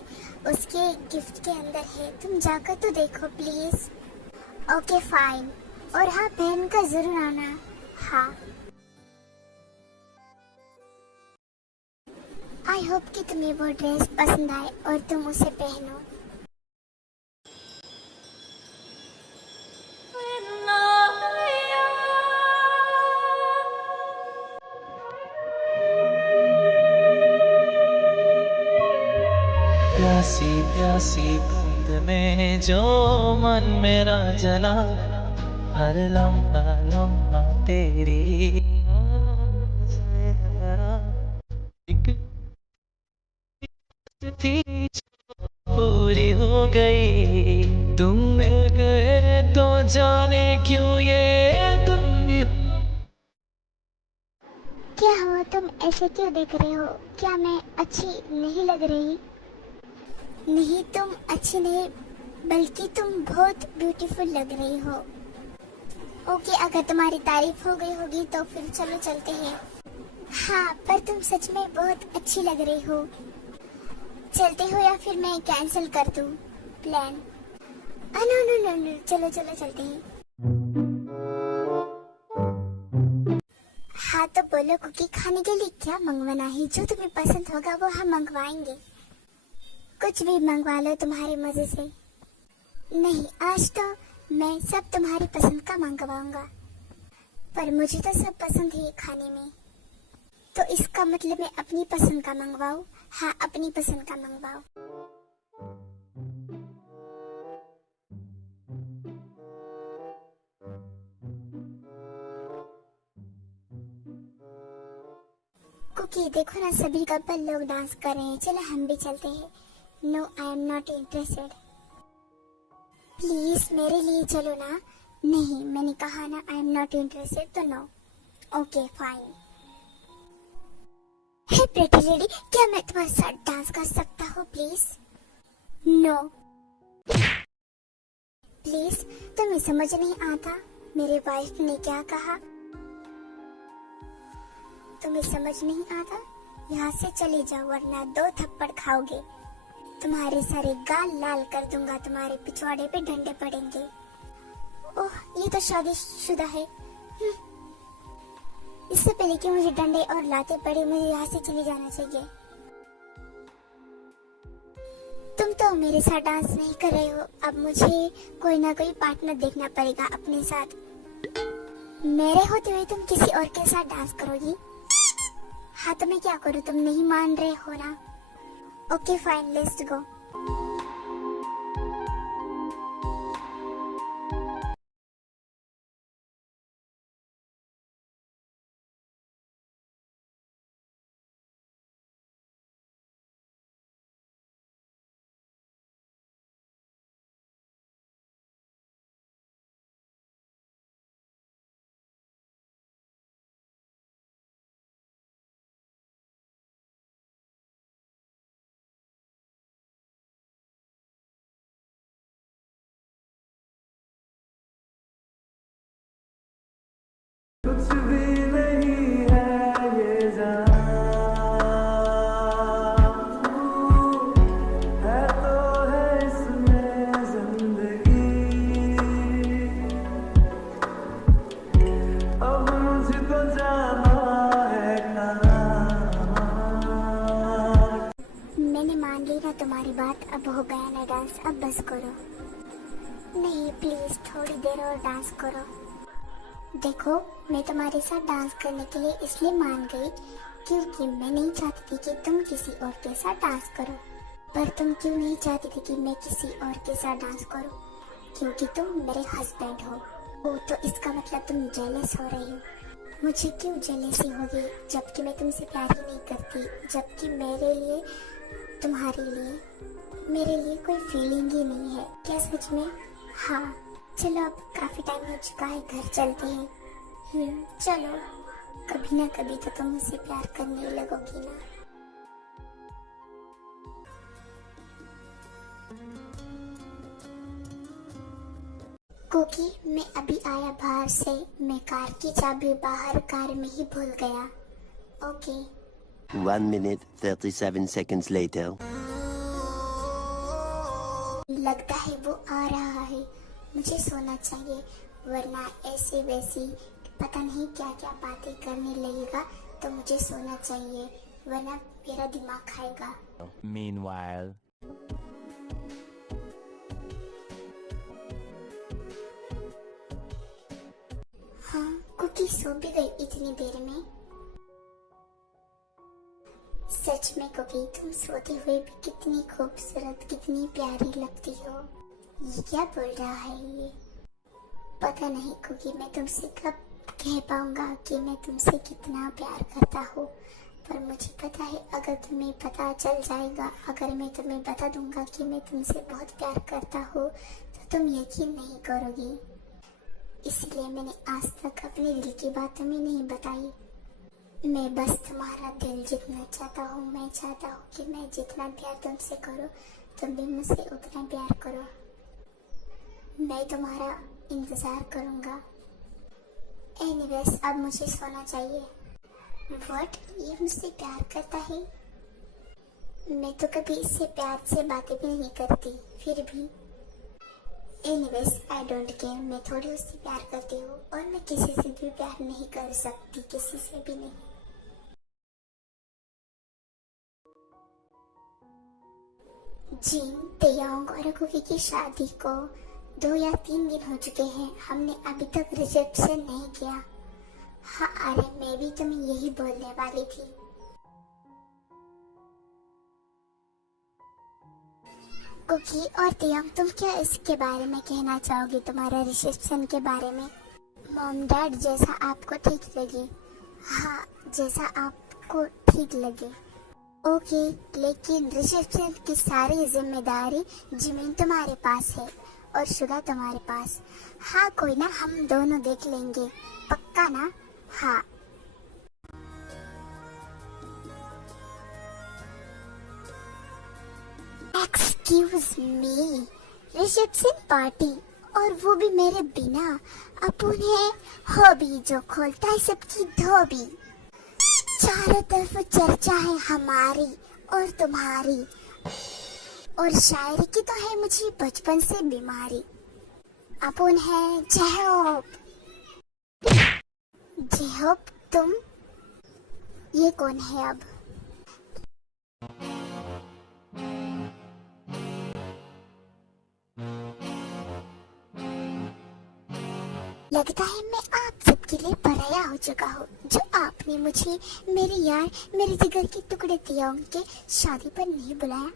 उसके गिफ्ट के अंदर है। तुम जाकर तो देखो प्लीज। ओके फाइन, और हाँ, पहन कर जरूर आना। हाँ, आई होप कि तुम्हें वो ड्रेस पसंद आए और तुम उसे पहनो। प्यासी प्यासी बूंद में जो मन मेरा जला, हर लम्हा लम्हा तेरी से भरा। एक थी पूरी हो गई, तुम मिल गए तो जाने क्यों ये तुम। क्या हुआ, तुम ऐसे क्यों देख रहे हो? क्या मैं अच्छी नहीं लग रही? नहीं, तुम अच्छी नहीं, बल्कि तुम बहुत ब्यूटीफुल लग रही हो। ओके, अगर तुम्हारी तारीफ हो गई होगी तो फिर चलो चलते हैं। हाँ, पर तुम सच में बहुत अच्छी लग रही हो। चलते हो या फिर मैं कैंसिल कर दूं plan? No no no no, चलो चलो चलते हैं। हाँ तो बोलो कुकी, खाने के लिए क्या मंगवाना है? जो तुम्हें पसंद होगा वो हम मंगवाएंगे। कुछ भी मंगवा लो तुम्हारे मजे से। नहीं, आज तो मैं सब तुम्हारी पसंद का मंगवाऊंगा, पर मुझे तो सब पसंद है खाने में। तो इसका मतलब मैं अपनी पसंद का मंगवाऊं? हाँ, अपनी पसंद का मंगवाओ। कुकी, देखो ना, सभी कपल लोग डांस कर रहे हैं, चलो हम भी चलते हैं। No, I am not interested. Please मेरे लिए चलो ना। नहीं, मैंने कहा ना आई एम नॉट इंटरेस्टेड, तो no. Okay fine. Hey pretty lady, क्या मैं तुम्हारे साथ डांस कर सकता हूँ प्लीज? नो प्लीज, तुम्हें समझ नहीं आता मेरे वाइफ ने क्या कहा? तुम्हें समझ नहीं आता? यहाँ से चले जाओ वरना 2 थप्पड़ खाओगे। तुम्हारे सारे गाल लाल कर दूंगा, तुम्हारे पिछवाड़े पे डंडे पड़ेंगे। ओह, ये तो शादीशुदा है। इससे पहले कि मुझे डंडे और लाते पड़े, मुझे यहाँ से चले जाना चाहिए। तुम तो मेरे साथ डांस नहीं कर रहे हो, अब मुझे कोई ना कोई पार्टनर देखना पड़ेगा अपने साथ। मेरे होते हुए तुम किसी और के साथ डांस करोगी? हाँ तो मैं क्या करूँ, तुम नहीं मान रहे हो ना? Okay fine, let's go. कुछ भी नहीं है ये जान, है तो है इसमें जिंदगी। अब मुझको जाना है कहाँ। मैंने मान ली ना तुम्हारी बात, अब हो गया ना डांस, अब बस करो। नहीं प्लीज, थोड़ी देर और डांस करो। देखो, मैं तुम्हारे साथ डांस करने के लिए इसलिए मान गई क्योंकि मैं नहीं चाहती थी कि तुम किसी और के साथ डांस करो। पर तुम क्यों नहीं चाहती थी कि मैं किसी और के साथ डांस करूं? क्योंकि तुम मेरे हस्बैंड हो। ओ, तो इसका मतलब तुम जेलस हो रही हो। मुझे क्यों जेलसी होगी जबकि मैं तुमसे प्यार ही नहीं करती, जबकि मेरे लिए, तुम्हारे लिए, मेरे लिए कोई फीलिंग ही नहीं है। क्या सच में? हाँ चलो, अब काफी टाइम हो चुका है, घर चलते हैं। चलो, कभी ना कभी तो तुम मुझसे प्यार करने लगोगी ना। क्योंकि मैं अभी आया बाहर से, मैं कार की चाबी बाहर कार में ही भूल गया। ओके। 1 minute 37 seconds later. लगता है वो आ रहा है, मुझे सोना चाहिए वरना ऐसे वैसी पता नहीं क्या क्या बातें करने लगेगा। तो मुझे सोना चाहिए वरना मेरा दिमाग खाएगा। Meanwhile. हाँ, कुकी सो भी गई इतनी देर में। सच में कुकी, तुम सोते हुए भी कितनी खूबसूरत, कितनी प्यारी लगती हो। ये क्या बोल रहा है ये? पता नहीं कुकी, मैं तुमसे कब कह पाऊंगा कि मैं तुमसे कितना प्यार करता हूँ। पर मुझे पता है अगर तुम्हें पता चल जाएगा, अगर मैं तुम्हें बता दूंगा कि मैं तुमसे बहुत प्यार करता हूँ, तो तुम यकीन नहीं करोगी। इसलिए मैंने आज तक अपने दिल की बात तुम्हें नहीं बताई। मैं बस तुम्हारा दिल जीतना चाहता हूँ। मैं चाहता हूँ कि मैं जितना प्यार तुमसे करूँ, तुम भी मुझसे उतना प्यार करो। मैं तुम्हारा इंतजार करूँगा। एनीवेज, अब मुझे सोना चाहिए। व्हाट? ये मुझसे प्यार करता है? मैं तो कभी इससे प्यार से बातें भी नहीं करती, फिर भी। Anyways, I don't care. मैं थोड़ी उससे प्यार करती हूँ और मैं किसी से भी प्यार नहीं कर सकती, किसी से भी नहीं। जिन, तेयांग और कुकी की शादी को 2 या 3 दिन हो चुके हैं, हमने अभी तक रिसेप्शन नहीं किया। हाँ, अरे मैं भी तुम्हें यही बोलने वाली थी। कुकी और तेयांग, तुम क्या इसके बारे में कहना चाहोगे, तुम्हारे रिसेप्शन के बारे में? मॉम डैड, जैसा आपको ठीक लगे। हाँ, जैसा आपको ठीक लगे। ओके, लेकिन रिसेप्शन की सारी जिम्मेदारी जिमिन तुम्हारे पास है और शुगा तुम्हारे पास। हाँ कोई ना, हम दोनों देख लेंगे, पक्का ना? हाँ। एक्सक्यूज मी, रिसेप्शन पार्टी और वो भी मेरे बिना। अब उन्हें हॉबी जो खोलता है सबकी धोबी। चारों तरफ चर्चा है हमारी और तुम्हारी, और शायरी की तो है मुझे बचपन से बीमारी। अपन है जय होप तुम। ये कौन है अब? लगता है मैं आप सबके लिए पराया हो चुका हूँ, जो आपने मुझे मेरे यार मेरे जिगर के टुकड़े तियोंग के शादी पर नहीं बुलाया।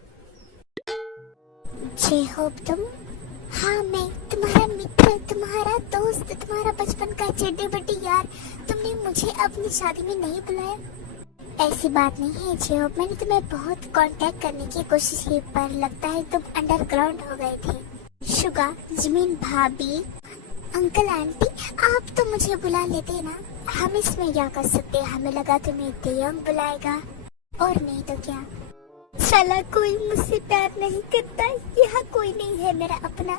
जय होप तुम। हाँ, मैं तुम्हारा मित्र, तुम्हारा दोस्त, तुम्हारा बचपन का चड्डी बड्डी यार। तुमने मुझे अपनी शादी में नहीं बुलाया। ऐसी बात नहीं है जय होप, मैंने तुम्हें बहुत कांटेक्ट करने की कोशिश की, पर लगता है तुम अंडरग्राउंड हो गए थे। शुगा, जमीन भाभी, अंकल आंटी, आप तो मुझे बुला लेते ना। हम इसमें क्या कर सकते हैं? हमें लगा तुम्हें तियोंग बुलाएगा, और नहीं तो क्या। साला कोई मुझसे प्यार नहीं करता, यहाँ कोई नहीं है मेरा अपना।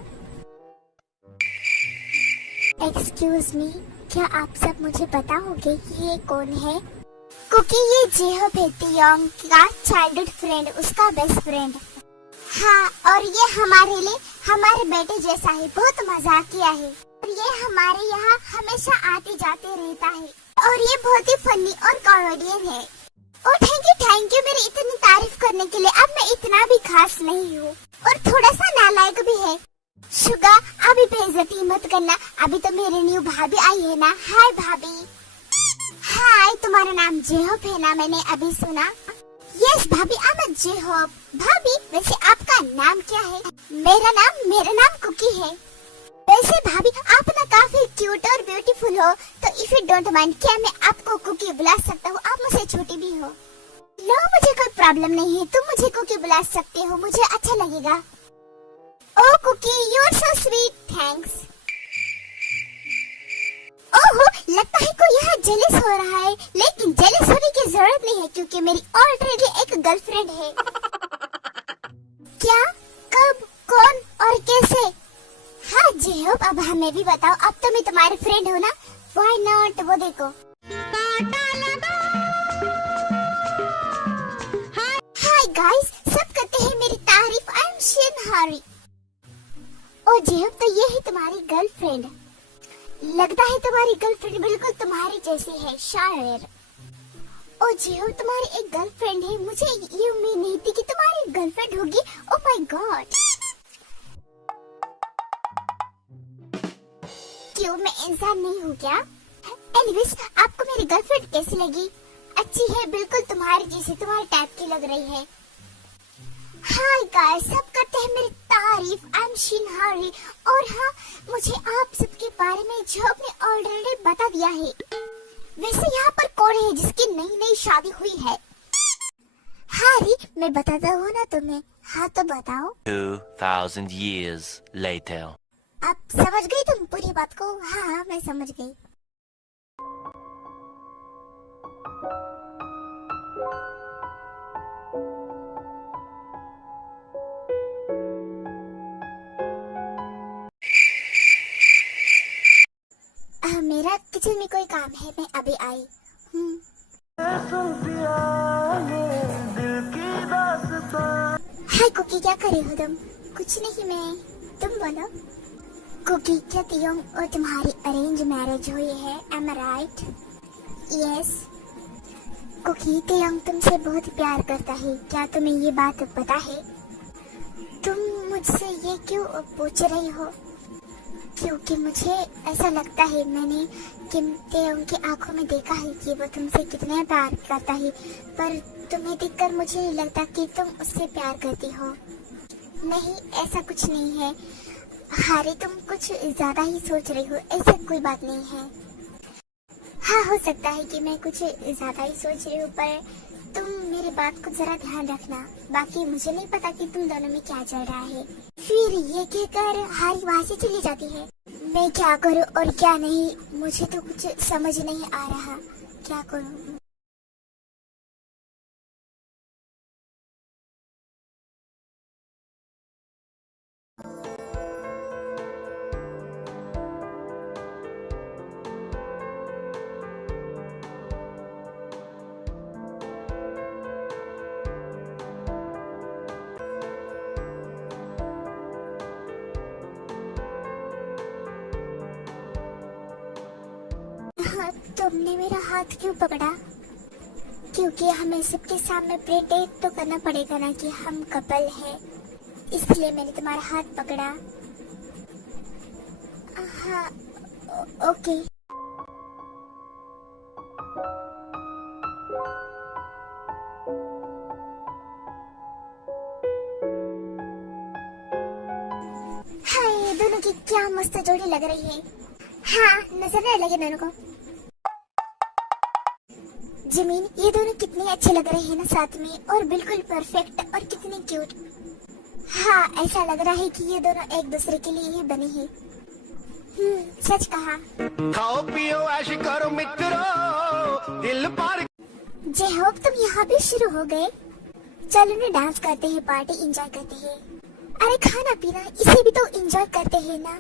एक्सक्यूज मी, क्या आप सब मुझे बताओगे ये कौन है? क्योंकि ये जेहोब है, तियोंग का चाइल्डहुड फ्रेंड, उसका बेस्ट फ्रेंड। हाँ, और ये हमारे लिए हमारे बेटे जैसा है, बहुत मजाकिया है, और ये हमारे यहाँ हमेशा आते जाते रहता है, और ये बहुत ही फनी और कॉमेडियन है। और थैंक यू मेरी इतनी तारीफ करने के लिए। अब मैं इतना भी खास नहीं हूँ, और थोड़ा सा नालायक भी है। शुगा, अभी बेइज्जती मत करना, अभी तो मेरी न्यू भाभी आई है ना। हाय भाभी। हाय, तुम्हारा नाम जेहोब है ना? मैंने अभी सुना। यस भाभी, आई एम जेहोब। भाभी, वैसे आपका नाम क्या है? मेरा नाम कुकी है। वैसे भाभी, आप ना काफी क्यूट और ब्यूटीफुल हो, तो इफ यू डोंट माइंड, क्या मैं आपको कुकी बुला सकता हूँ? आप मुझसे छोटी भी हो। नो, मुझे कोई प्रॉब्लम नहीं है, तुम मुझे कुकी बुला सकते हो, मुझे अच्छा लगेगा। Oh Cookie, you are so sweet, thanks. ओहो, लगता है कोई यहाँ जेलस हो रहा है, लेकिन जेलस होने की जरूरत नहीं है, क्योंकि मेरी ऑलरेडी एक गर्लफ्रेंड है। क्या, कब, कौन और कैसे? हाँ जेहोब, अब हमें भी बताओ, अब तो मैं तुम्हारे फ्रेंड हूँ ना, व्हाई नॉट? वो देखो। हाय गाइस, सब करते हैं मेरी तारीफ। I am शिनहारी। ओ जेहोब, तो ये है तुम्हारी गर्लफ्रेंड। लगता है तुम्हारी गर्लफ्रेंड बिल्कुल तुम्हारी जैसी है, शायर। ओ जेहोब, तुम्हारी एक गर्लफ्रेंड है, मुझे ये उम्मीद नहीं थी कि तुम्हारी गर्लफ्रेंड होगी। Oh my God. क्यों, मैं इंसान नहीं हूँ क्या? एनीवेज, आपको मेरी गर्लफ्रेंड कैसी लगी? अच्छी है, बिल्कुल तुम्हारी जैसी, तुम्हारे टाइप की लग रही है। हाय गाइस, सब करते हैं मेरी तारीफ। आई एम शिनहारी। और हाँ, मुझे आप सबके बारे में जेहोब ने ऑलरेडी बता दिया है। वैसे यहाँ पर कौन है जिसकी नई नई शादी हुई है? हारी, मैं बताता हूँ ना तुम्हें। हाँ तो बताओ। 2000 years later. आप समझ गई तुम पूरी बात को? हाँ, मैं समझ गई। मेरा किचन में कोई काम है, मैं अभी आई हूँ। हाय कुकी, क्या कर रही हो तुम? कुछ नहीं, मैं, तुम बोलो। कुकी, क्या तियोंग और तुम्हारी अरेंज मैरिज हुई है? एम आई राइट? यस। कुकी, तियोंग तुमसे बहुत प्यार करता है, क्या तुम्हें ये बात पता है? तुम मुझसे ये क्यों पूछ रही हो? क्योंकि मुझे ऐसा लगता है, मैंने किम तियोंग की आंखों में देखा है कि वो तुमसे कितना प्यार करता है, पर तुम्हें देखकर मुझे लगता कि तुम उससे प्यार करती हो। नहीं, ऐसा कुछ नहीं है हारी, तुम कुछ ज्यादा ही सोच रही हो, ऐसा कोई बात नहीं है। हाँ, हो सकता है कि मैं कुछ ज्यादा ही सोच रही हूँ, पर तुम मेरी बात को जरा ध्यान रखना। बाकी मुझे नहीं पता कि तुम दोनों में क्या चल रहा है। फिर ये कहकर हारी वहाँ से चली जाती है। मैं क्या करूँ और क्या नहीं, मुझे तो कुछ समझ नहीं आ रहा, क्या करूँ। तुमने मेरा हाथ क्यों पकड़ा? क्योंकि हमें सबके सामने प्रेटेट तो करना पड़ेगा ना कि हम कपल हैं, इसलिए मैंने तुम्हारा हाथ पकड़ा। हाँ, ओके। हाय, दोनों की क्या मस्त जोड़ी लग रही है। हाँ, नजर नहीं लगे दोनों को। जमीन, ये दोनों कितने अच्छे लग रहे हैं ना साथ में, और बिल्कुल परफेक्ट और कितने क्यूट। हाँ, ऐसा लग रहा है कि ये दोनों एक दूसरे के लिए ही बने हैं। सच कहा। खाओ पियो ऐश करो मित्रों, दिल पर। जय होप तुम यहाँ भी शुरू हो गए। चलो ना डांस करते हैं, पार्टी एंजॉय करते हैं। अरे खाना पीना इसे भी तो एंजॉय करते हैं ना,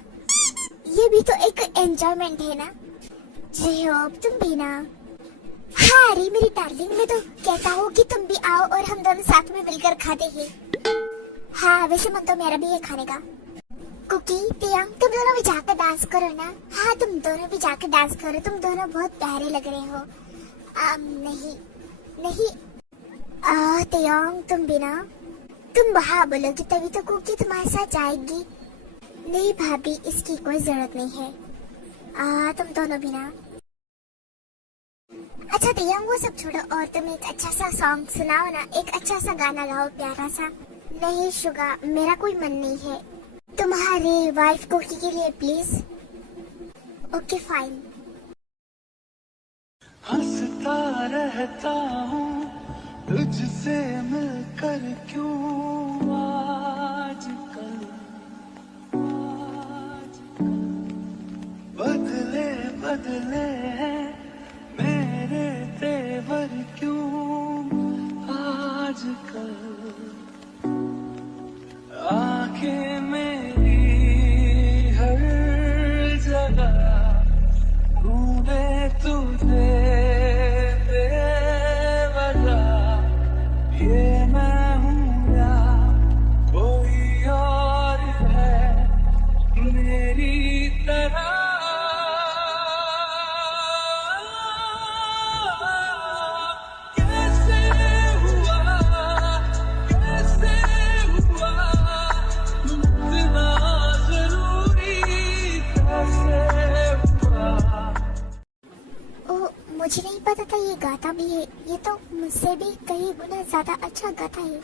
ये भी तो एक एंजॉयमेंट है ना। जय होप तुम भी ना। हाँ अरे मेरी डार्लिंग, मैं तो कहता हूँ कि तुम भी आओ और हम दोनों साथ में मिलकर खाते हैं। हाँ वैसे मन तो मेरा भी है खाने का। कुकी, तियांग, तुम दोनों भी जाकर डांस करो ना। हाँ तुम दोनों भी जाकर डांस करो, तुम दोनों बहुत प्यारे लग रहे हो। नहीं नहीं, तियांग तुम भी ना। तुम वहाँ बोलोगी तभी तो कुकी तुम्हारे साथ जाएगी। नहीं भाभी, इसकी कोई जरूरत नहीं है। तुम दोनों भी ना। अच्छा तियांग वो सब छोड़ो और तुम एक अच्छा सा सॉन्ग सुनाओ ना, एक अच्छा सा गाना गाओ प्यारा सा। नहीं शुगा, मेरा कोई मन नहीं है। तुम्हारे वाइफ कुकी के लिए प्लीज। Okay fine. हंसता रहता हूँ तुझसे मिलकर, क्यों आजकल बदले बदले हैं मेरे तेवर, क्यों आजकल आंखें मेरी हर जगह ढूंढे तुझे बेवजह। ये मैं हूँ या कोई और है मेरी तरह। मुझे नहीं पता था ये गाता भी है। ये तो मुझसे भी कई गुना ज्यादा अच्छा गाता है।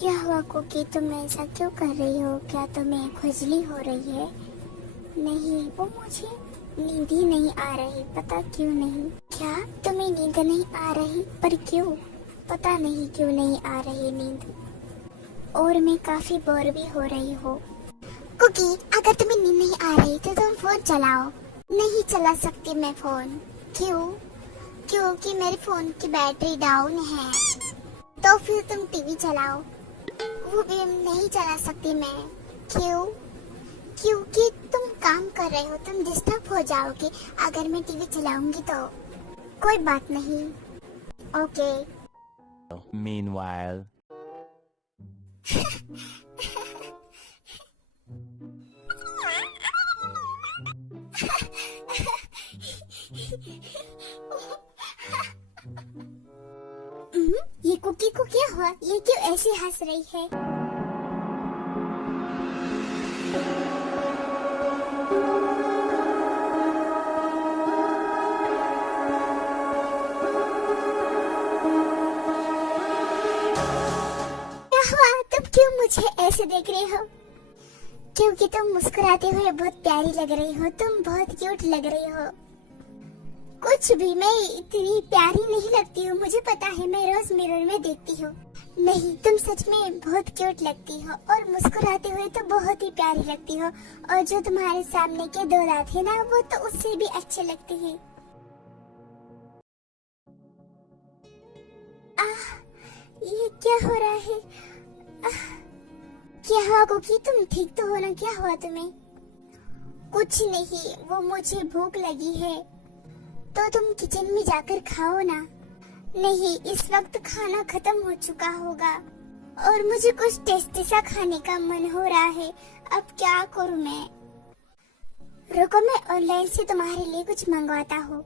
क्या हुआ कुकी, तुम ऐसा क्यों कर रही हो? क्या तुम्हें खुजली हो रही है? नहीं, वो मुझे नींद ही नहीं आ रही, पता क्यों नहीं। क्या तुम्हें नींद नहीं आ रही? पर क्यों? पता नहीं क्यों नहीं आ रही नींद। और मैं काफी बोर भी हो रही हूँ। कुकी, अगर तुम्हें नींद नहीं आ रही तो तुम फोन चलाओ। नहीं चला सकती मैं फोन। क्यों? क्योंकि मेरे फोन की बैटरी डाउन है। तो फिर तुम टीवी चलाओ। वो भी नहीं चला सकती मैं। क्यों? क्योंकि तुम काम कर रहे हो, तुम डिस्टर्ब हो जाओगे अगर मैं टीवी चलाऊंगी तो। कोई बात नहीं। ओके। Meanwhile. ये कुकी को क्या हुआ? ये क्यों ऐसे हंस रही है? क्या हुआ? तुम क्यों मुझे ऐसे देख रहे हो? क्योंकि तुम मुस्कुराते हुए बहुत प्यारी लग रही हो, तुम बहुत क्यूट लग रही हो। कुछ भी, मैं इतनी प्यारी नहीं लगती हूँ, मुझे पता है, मैं रोज मिरर में देखती हूँ। नहीं, तुम सच में बहुत क्यूट लगती हो और मुस्कुराते हुए तो बहुत ही प्यारी लगती हो। और जो तुम्हारे सामने के दो दांत है ना, वो तो उससे भी अच्छे लगते हैं। ये क्या हो रहा है? क्या हुआ कुकी, तुम ठीक तो हो ना? क्या हुआ तुम्हें? कुछ नहीं, वो मुझे भूख लगी है तो तुम किचन में जाकर खाओ ना। नहीं, इस वक्त खाना खत्म हो चुका होगा और मुझे कुछ टेस्टी सा खाने का मन हो रहा है। अब क्या करूं मैं? रुको, मैं ऑनलाइन से तुम्हारे लिए कुछ मंगवाता हूँ।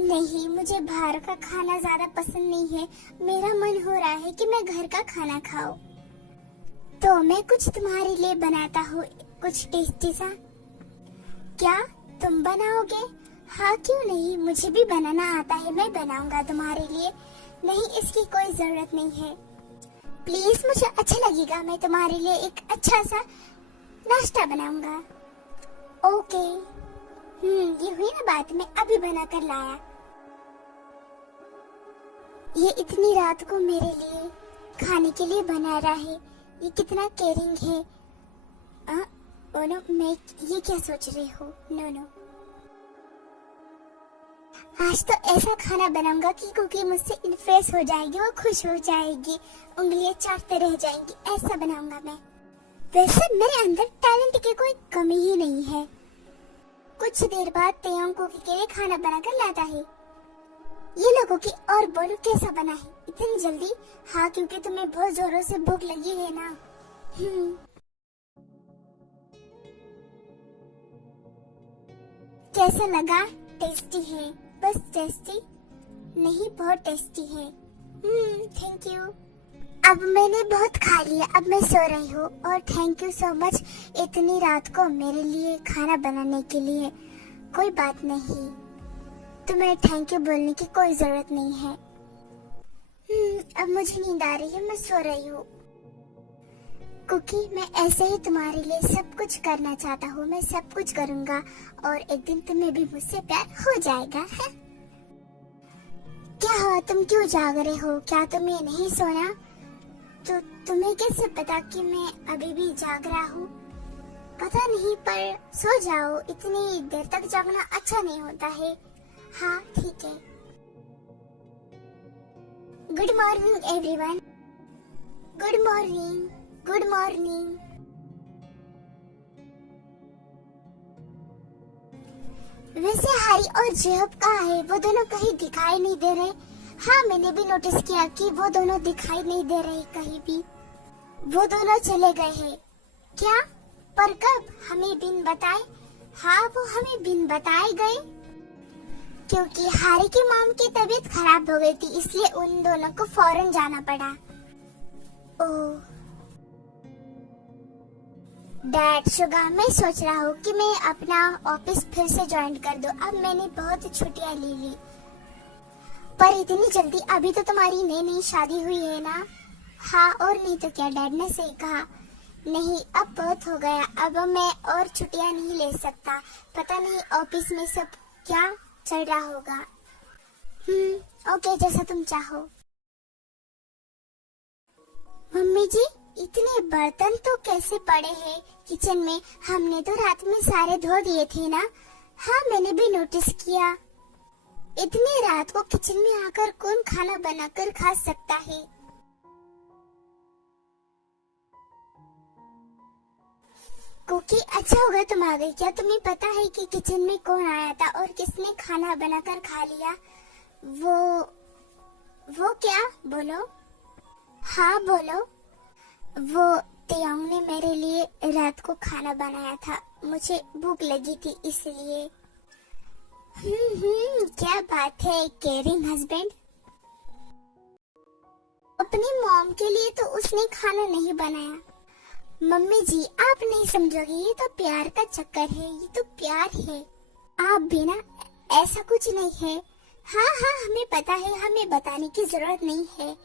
नहीं, मुझे बाहर का खाना ज्यादा पसंद नहीं है। मेरा मन हो रहा है कि मैं घर का खाना खाऊं। तो मैं कुछ तुम्हारे लिए बनाता हूँ, कुछ टेस्टी सा। क्या तुम बनाओगे? हाँ, क्यों नहीं, मुझे भी बनाना आता है, मैं बनाऊंगा तुम्हारे लिए। नहीं, इसकी कोई जरूरत नहीं है। प्लीज, मुझे अच्छा लगेगा, मैं तुम्हारे लिए एक अच्छा सा नाश्ता बनाऊंगा। ओके। ये हुई ना बात, मैं अभी बना कर लाया। ये इतनी रात को मेरे लिए खाने के लिए बना रहा है, ये कितना केयरिंग है। ओ नो, मैं ये क्या सोच रही हूँ? नो नो, आज तो ऐसा खाना बनाऊंगा कि कुकी मुझसे इम्प्रेस हो जाएगी, वो खुश हो जाएगी, उंगलियां चाटते रह जाएंगी। ऐसा बनाऊंगा मैं। वैसे मेरे अंदर टैलेंट की कोई कमी ही नहीं है। कुछ देर बाद तेयोंग कुकी के लिए खाना बनाकर लाता है। ये लो कुकी, और बोलो कैसा बना है? इतनी जल्दी? हाँ, क्योंकि तुम्हें बहुत जोरों से भूख लगी है ना। कैसा लगा? टेस्टी है? बस टेस्टी नहीं, बहुत टेस्टी है। Thank you. अब मैंने बहुत खा लिया, अब मैं सो रही हूँ। और थैंक यू सो मच इतनी रात को मेरे लिए खाना बनाने के लिए। कोई बात नहीं, तुम्हें थैंक यू बोलने की कोई जरूरत नहीं है। अब मुझे नींद आ रही है, मैं सो रही हूँ। कुकी, मैं ऐसे ही तुम्हारे लिए सब कुछ करना चाहता हूँ, मैं सब कुछ करूँगा और एक दिन तुम्हें भी मुझसे प्यार हो जाएगा, है? क्या हुआ, तुम क्यों जाग रहे हो? क्या तुम्हें नहीं सोना? तो तुम्हें कैसे पता कि मैं अभी भी जाग रहा हूँ? पता नहीं, पर सो जाओ, इतनी देर तक जागना अच्छा नहीं होता है। हाँ, ठीक है। Good morning everyone. Good morning, good morning. वैसे हारी और जेहब कहाँ है? वो दोनों कहीं दिखाई नहीं दे रहे। हाँ, मैंने भी नोटिस किया कि वो दोनों दिखाई नहीं दे रहे कहीं भी। वो दोनों चले गए हैं क्या? पर कब? हमें बिन बताए? हाँ, वो हमें बिन बताए गए क्योंकि हारी की मॉम की तबीयत खराब हो गई थी, इसलिए उन दोनों को फौरन जाना पड़ा। ओह डैड, शुगा, मैं सोच रहा हूँ कि मैं अपना ऑफिस फिर से ज्वाइन कर दूं। अब मैंने बहुत छुट्टियाँ ले ली, पर इतनी जल्दी? अभी तो तुम्हारी नई नई शादी हुई है ना। हाँ, और नहीं तो क्या, डैड ने सही कहा। नहीं, अब बहुत हो गया, अब मैं और छुट्टियाँ नहीं ले सकता। पता नहीं ऑफिस में सब क्या चल रहा होगा। ओके, जैसा तुम चाहो। मम्मी जी, इतने बर्तन तो कैसे पड़े हैं किचन में? हमने तो रात में सारे धो दिए थे ना। हाँ, मैंने भी नोटिस किया। इतनी रात को किचन में आकर कौन खाना बनाकर खा सकता है? कुकी, अच्छा होगा तुम आ गई। क्या तुम्हें पता है कि किचन में कौन आया था और किसने खाना बनाकर खा लिया? वो क्या? बोलो। हाँ, बोलो। वो तेयोंग ने मेरे लिए रात को खाना बनाया था, मुझे भूख लगी थी इसलिए। क्या बात है, केयरिंग हस्बैंड। अपनी मॉम के लिए तो उसने खाना नहीं बनाया। मम्मी जी, आप नहीं समझोगे, ये तो प्यार का चक्कर है, ये तो प्यार है। आप भी ना, ऐसा कुछ नहीं है। हाँ हाँ, हमें पता है, हमें बताने की जरूरत नहीं है।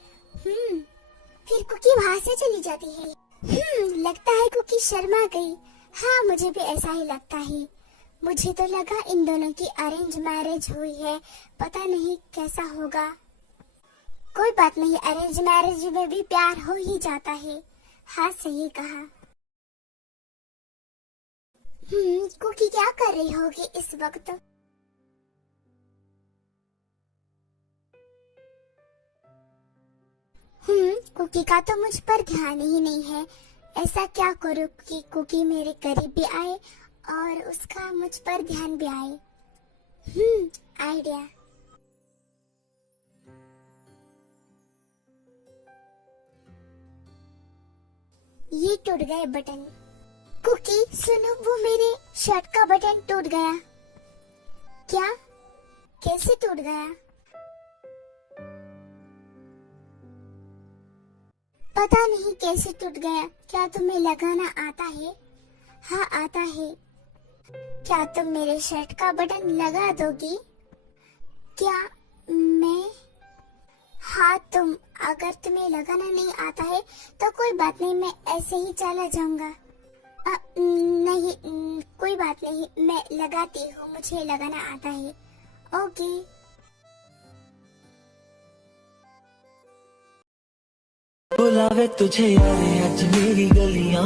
फिर कुकी वहाँ से चली जाती है। लगता है कुकी शर्मा गई। हाँ, मुझे भी ऐसा ही लगता है। मुझे तो लगा इन दोनों की अरेंज मैरिज हुई है, पता नहीं कैसा होगा। कोई बात नहीं, अरेंज मैरिज में भी प्यार हो ही जाता है। हाँ, सही कहा। कुकी क्या कर रही होगी इस वक्त? कुकी का तो मुझ पर ध्यान ही नहीं है। ऐसा क्या करूँ कि कुकी मेरे करीब भी आए और उसका मुझ पर ध्यान भी आए। आइडिया। ये टूट गए बटन। कुकी सुनो, वो मेरे शर्ट का बटन टूट गया। क्या? कैसे टूट गया? पता नहीं कैसे टूट गया। क्या तुम्हें लगाना आता है? हाँ आता है। क्या तुम मेरे शर्ट का बटन लगा दोगी? क्या मैं? हाँ तुम। अगर तुम्हें लगाना नहीं आता है तो कोई बात नहीं, मैं ऐसे ही चला जाऊंगा। नहीं, कोई बात नहीं, मैं लगाती हूँ, मुझे लगाना आता है। ओके। बुलावे तुझे यारे आज मेरी गलियां,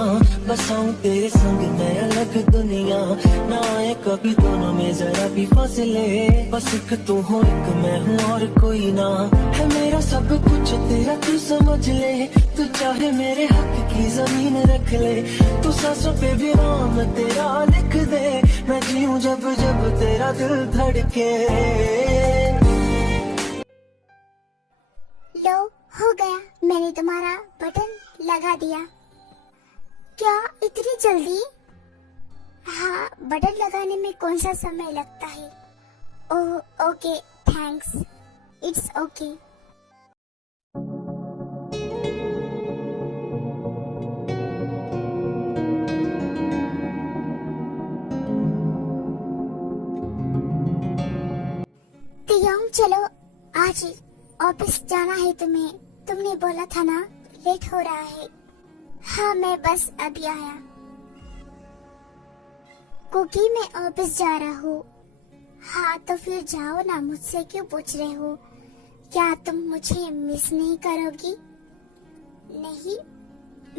बसाऊं तेरे संग मैं अलग दुनिया। ना आए कभी दोनों में जरा भी फासले, बस एक तू हो एक मैं हूँ और कोई ना। है मेरा सब कुछ तेरा तू समझ ले, तू चाहे मेरे हक की जमीन रख ले। तू सांसों पे भी नाम तेरा लिख दे, मैं जीऊं जब जब तेरा दिल धड़के। लो, हो गया, मैंने तुम्हारा बटन लगा दिया। क्या इतनी जल्दी? हाँ, बटन लगाने में कौन सा समय लगता है? Oh okay, thanks, it's okay. Taeyong चलो, आज ऑफिस जाना है तुम्हें। तुमने बोला था ना लेट हो रहा है। हाँ, मैं बस अभी आया। कुकी, मैं ऑफिस जा रहा हूँ। हाँ तो फिर जाओ ना, मुझसे क्यों पूछ रहे हो? क्या तुम मुझे मिस नहीं करोगी? नहीं,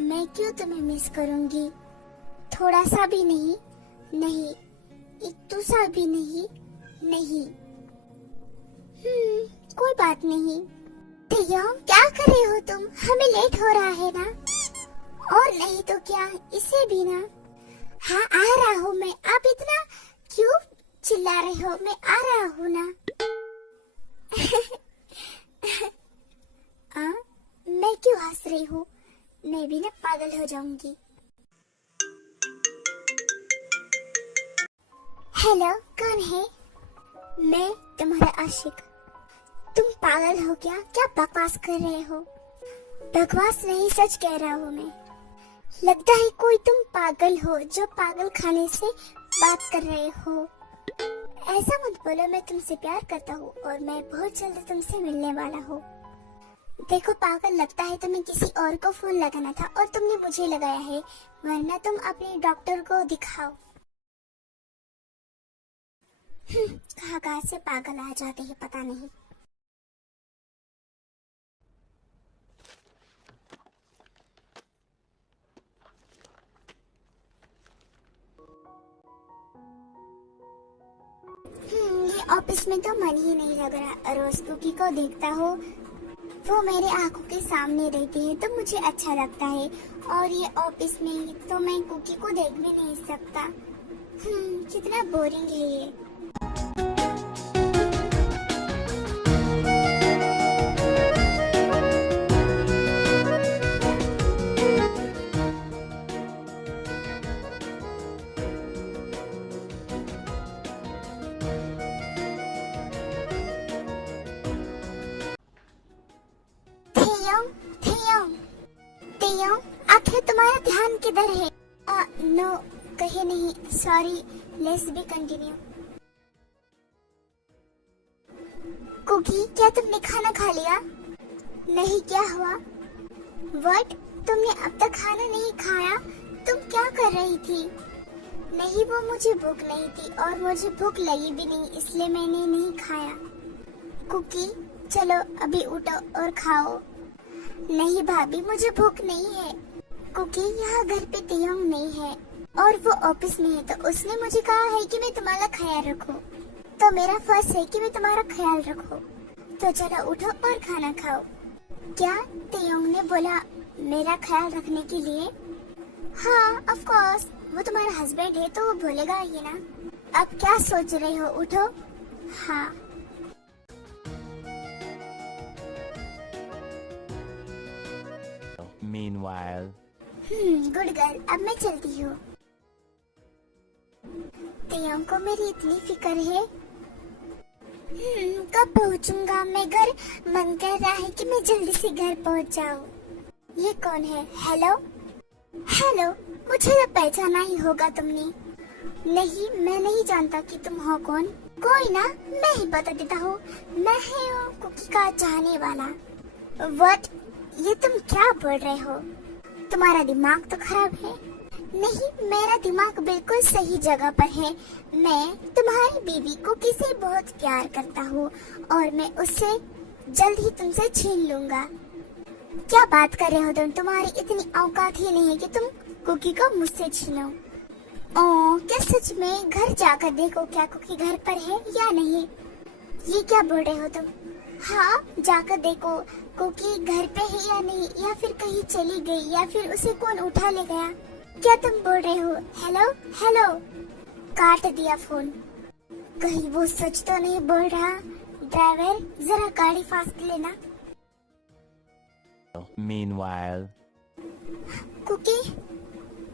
मैं क्यों तुम्हें मिस करूंगी? थोड़ा सा भी नहीं? नहीं, इतू सा भी नहीं? नहीं। कोई बात नहीं। तियोंग, क्या कर रहे हो तुम? हमें लेट हो रहा है ना? और नहीं तो क्या, इसे भी ना। हाँ, आ रहा हूँ मैं। आप इतना क्यों चिल्ला रहे हो? मैं आ रहा हूँ ना। मैं क्यों हंस रही हूँ? मैं भी ना पागल हो जाऊंगी। हेलो, कौन है? मैं तुम्हारा आशिक। तुम पागल हो क्या? क्या बकवास कर रहे हो? बकवास नहीं, सच कह रहा हूँ मैं। लगता है कोई तुम पागल हो जो पागल खाने से बात कर रहे हो। ऐसा मत बोलो, मैं तुमसे प्यार करता हूँ और मैं बहुत जल्द तुमसे मिलने वाला हूँ। देखो पागल, लगता है तुम्हें किसी और को फोन लगाना था और तुमने मुझे लगाया है, वरना तुम अपने डॉक्टर को दिखाओ। कहाँ से पागल आ जाते हैं पता नहीं। ये ऑफिस में तो मन ही नहीं लग रहा। रोज कुकी को देखता हो, वो मेरे आंखों के सामने रहती है तो मुझे अच्छा लगता है, और ये ऑफिस में तो मैं कुकी को देख भी नहीं सकता। कितना बोरिंग है ये। तियोंग, आखिर तुम्हारा ध्यान किधर है? नो, कहीं नहीं, sorry, let's be continue. Cookie, क्या तुमने खाना खा लिया? नहीं, क्या हुआ? व्हाट? तुमने अब तक खाना नहीं खाया? तुम क्या कर रही थी? नहीं, वो मुझे भूख नहीं थी और मुझे भूख लगी भी नहीं, इसलिए मैंने नहीं खाया। कुकी, चलो अभी उठो और खाओ। नहीं भाभी, मुझे भूख नहीं है। कुकी, यहाँ घर पे तियोंग नहीं है और वो ऑफिस में है, तो उसने मुझे कहा है कि मैं तुम्हारा ख्याल रखूं, तो मेरा फर्ज है कि मैं तुम्हारा ख्याल रखूं। तो चलो उठो और खाना खाओ। क्या? तियोंग ने बोला मेरा ख्याल रखने के लिए? हाँ ऑफ कोर्स, वो तुम्हारा हस्बैंड है तो वो बोलेगा ही ना। अब क्या सोच रहे हो, उठो। हाँ Meanwhile. गुड गर्ल, अब मैं चलती हूँ। तेयों को मेरी इतनी फिक्र है। कब पहुँचूंगा मैं घर? मन कर रहा है कि मैं जल्दी से घर पहुँच जाऊँ। ये कौन है? हेलो हेलो, मुझे तो पहचाना ही होगा तुमने। नहीं, मैं नहीं जानता कि तुम हो कौन। कोई ना, मैं ही बता देता हूँ। मैं हूँ कुकी का चाहने वाला। व्हाट? ये तुम क्या बोल रहे हो? तुम्हारा दिमाग तो खराब है। नहीं, मेरा दिमाग बिल्कुल सही जगह पर है। मैं तुम्हारी बीवी कुकी से बहुत प्यार करता हूँ और मैं उससे जल्द ही तुमसे छीन लूंगा। क्या बात कर रहे हो तुम? तुम्हारी इतनी औकात ही नहीं है कि तुम कुकी को मुझसे छीनो। ओह, क्या सच में? घर जाकर देखो क्या कुकी घर पर है या नहीं। ये क्या बोल रहे हो तुम? हाँ, जाकर देखो कुकी घर पे है या नहीं, या फिर कहीं चली गई, या फिर उसे कौन उठा ले गया। क्या तुम बोल रहे हो? हेलो हेलो, काट दिया फोन। कहीं वो सच तो नहीं बोल रहा। ड्राइवर, जरा गाड़ी फास्ट लेना। Meanwhile. कुकी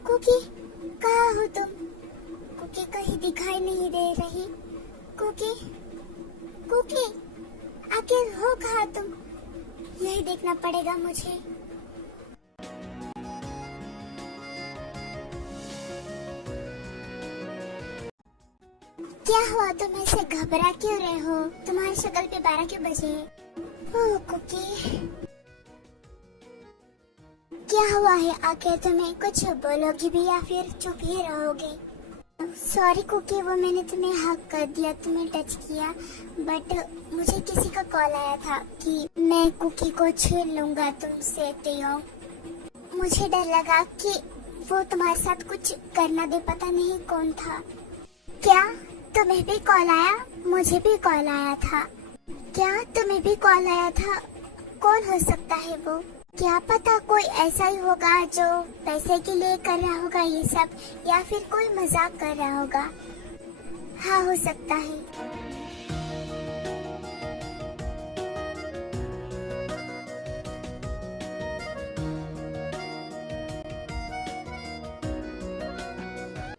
कुकी, कहाँ हो तुम? कुकी कहीं दिखाई नहीं दे रही। कुकी कुकी, आखिर हो कहाँ तुम? यही देखना पड़ेगा मुझे। क्या हुआ, तुम ऐसे घबरा क्यों रहे हो? तुम्हारी शक्ल पे 12 क्यों बजे? ओह कुकी, क्या हुआ है? आखिर तुम्हें कुछ बोलोगी भी या फिर चुप ही रहोगे? सॉरी कुकी, वो मैंने तुम्हें हक कर दिया, तुम्हें टच किया, बट मुझे किसी का कॉल आया था कि मैं कुकी को छीन लूंगा तुमसे। तेयो, मुझे डर लगा कि वो तुम्हारे साथ कुछ करना दे, पता नहीं कौन था। क्या तुम्हें भी कॉल आया? मुझे भी कॉल आया था। क्या तुम्हें भी कॉल आया था? कौन हो सकता है वो? क्या पता कोई ऐसा ही होगा जो पैसे के लिए कर रहा होगा ये सब, या फिर कोई मजाक कर रहा होगा। हाँ, हो सकता है।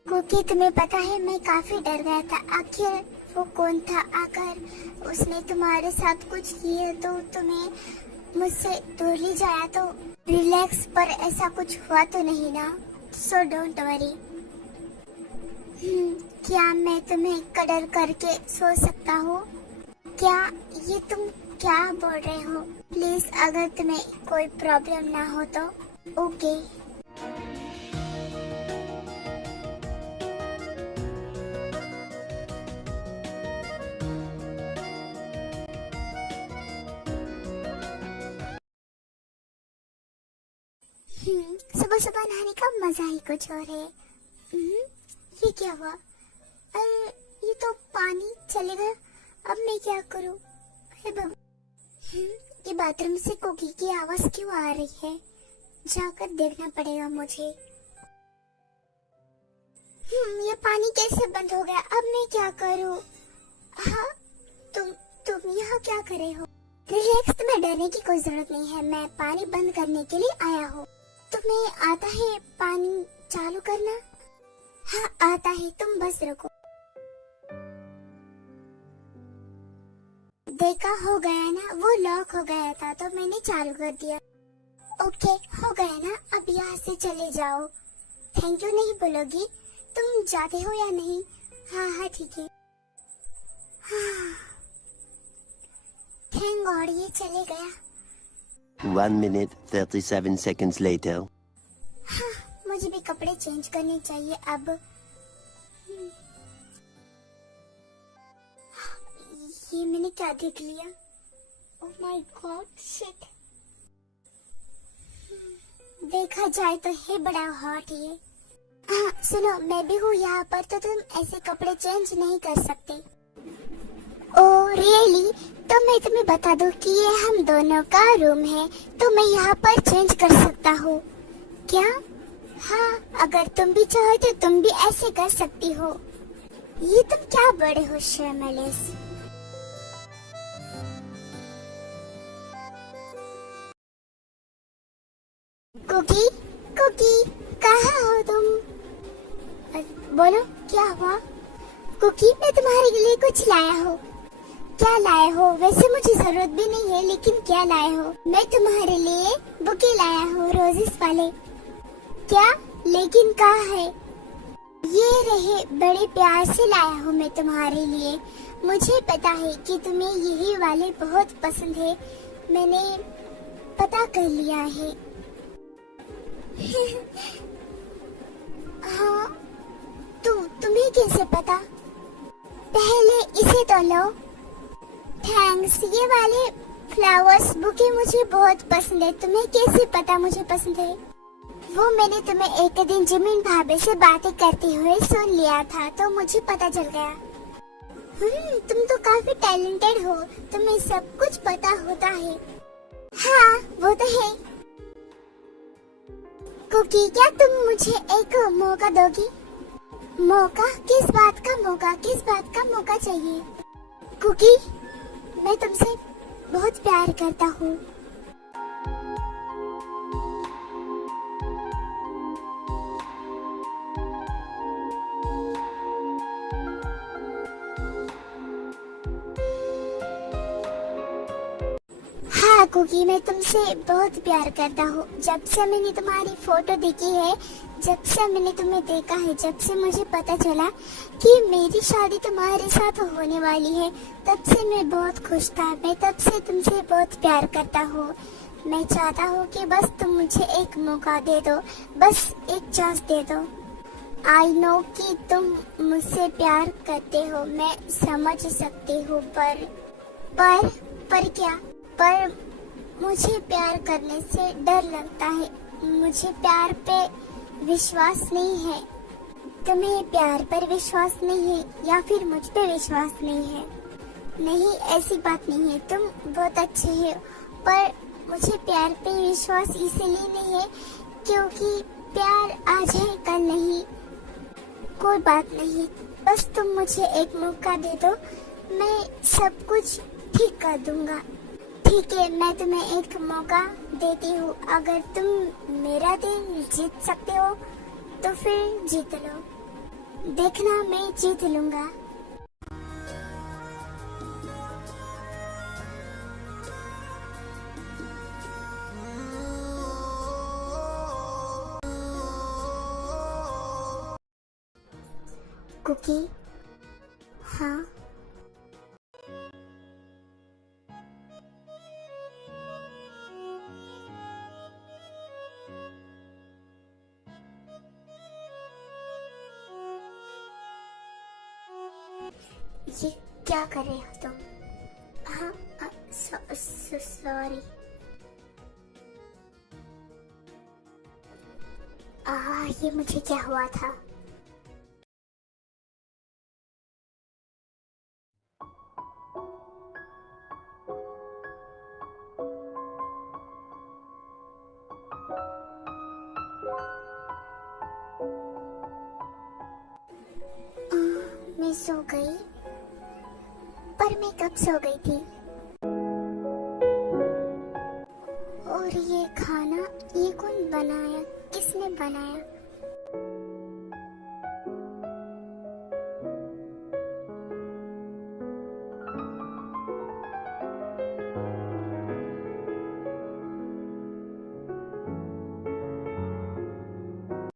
क्योंकि तुम्हें पता है मैं काफी डर गया था। आखिर वो कौन था? अगर उसने तुम्हारे साथ कुछ किया तो तुम्हें मुझसे दूर ले जाया तो रिलैक्स, पर ऐसा कुछ हुआ तो नहीं ना? So don't worry. क्या मैं तुम्हें कडर करके सो सकता हूँ? क्या ये तुम क्या बोल रहे हो? प्लीज, अगर तुम्हें कोई प्रॉब्लम ना हो तो ओके। सुबह सुबह नहाने का मजा ही कुछ और है। ये क्या हुआ? अरे ये तो पानी चले गया। अब मैं क्या करूं? हे बाबा, ये बाथरूम से कुकी की आवाज क्यों आ रही है? जाकर देखना पड़ेगा मुझे। ये पानी कैसे बंद हो गया? अब मैं क्या करूं? हाँ, तुम यहाँ क्या कर रहे हो? रिलैक्स, तुम्हें डरने की कोई जरूरत नहीं है। मैं पानी बंद करने के लिए आया हूँ। तुम्हें आता है पानी चालू करना? हाँ आता है, तुम बस रुको। देखा, हो गया ना? वो लॉक हो गया था तो मैंने चालू कर दिया। ओके, हो गया ना? अब यहाँ से चले जाओ। थैंक यू नहीं बोलोगी? तुम जाते हो या नहीं? हाँ हाँ ठीक है। थैंक गॉड, ये चले गया। 1 minute 37 seconds later. हाँ, मुझे भी कपड़े चेंज करने चाहिए अब। ये मैंने क्या देख लिया? Oh my God, shit. देखा जाए तो है बड़ा हॉट ये। हाँ सुनो, मैं भी हूँ यहाँ पर, तो तुम ऐसे कपड़े चेंज नहीं कर सकते। Oh really? तो मैं तुम्हें बता दूं कि ये हम दोनों का रूम है, तो मैं यहाँ पर चेंज कर सकता हूँ। क्या? हाँ, अगर तुम भी चाहो तो तुम भी ऐसे कर सकती हो। ये तुम क्या बड़े हो शर्मलेस। कुकी, कुकी, कहाँ हो तुम? बोलो, क्या हुआ? कुकी, मैं तुम्हारे लिए कुछ लाया हूँ। क्या लाए हो? वैसे मुझे जरूरत भी नहीं है, लेकिन क्या लाए हो? मैं तुम्हारे लिए बुके लाया हूँ, रोजेस वाले। क्या? लेकिन कहाँ है? ये रहे, बड़े प्यार से लाया हूँ मैं तुम्हारे लिए। मुझे पता है कि तुम्हें यही वाले बहुत पसंद है, मैंने पता कर लिया है। हाँ, तुम्हें कैसे पता? पहले इसे तो लो। थैंक्स, ये वाले फ्लावर्स बुके मुझे बहुत पसंद है। तुम्हें कैसे पता मुझे पसंद है? वो मैंने तुम्हें एक दिन जिमिन भाभी से बातें करते हुए सुन लिया था, तो मुझे पता चल गया। तुम तो काफी टैलेंटेड हो, तुम्हें सब कुछ पता होता है। हाँ, वो तो है। कुकी, क्या तुम मुझे एक मौका दोगी? मौका? किस बात का मौका? किस बात का मौका चाहिए? कुकी, मैं तुमसे बहुत प्यार करता हूँ। हाँ कुकी, मैं तुमसे बहुत प्यार करता हूँ। जब से मैंने तुम्हारी फोटो देखी है, जब से मैंने तुम्हें देखा है, जब से मुझे पता चला कि मेरी शादी तुम्हारे साथ होने वाली है, तब से मैं बहुत खुश था। मैं तब से तुमसे बहुत प्यार करता हूँ। मैं चाहता हूँ कि बस तुम मुझे एक मौका दे दो, बस एक चांस दे दो। आई नो कि तुम मुझसे प्यार करते हो, मैं समझ सकती हूँ, पर क्या? पर मुझे प्यार करने से डर लगता है। मुझे प्यार पे विश्वास नहीं है। तुम्हें प्यार पर विश्वास नहीं है या फिर मुझ पे विश्वास नहीं है? नहीं, ऐसी बात नहीं है। तुम बहुत अच्छे हो, पर मुझे प्यार पे विश्वास इसलिए नहीं है क्योंकि प्यार आज है, कल नहीं। कोई बात नहीं, बस तुम मुझे एक मौका दे दो, मैं सब कुछ ठीक कर दूंगा। ठीक है, मैं तुम्हें एक मौका देती हूँ। अगर तुम मेरा दिल जीत सकते हो तो फिर जीत लो। देखना, मैं जीत लूंगा। कुकी, हाँ? ये क्या कर रहे हो तुम? हाँ, सॉरी। ये मुझे क्या हुआ था? मैं सो गई, पर मैं कब सो गई थी? और ये खाना, ये कौन बनाया? किसने बनाया?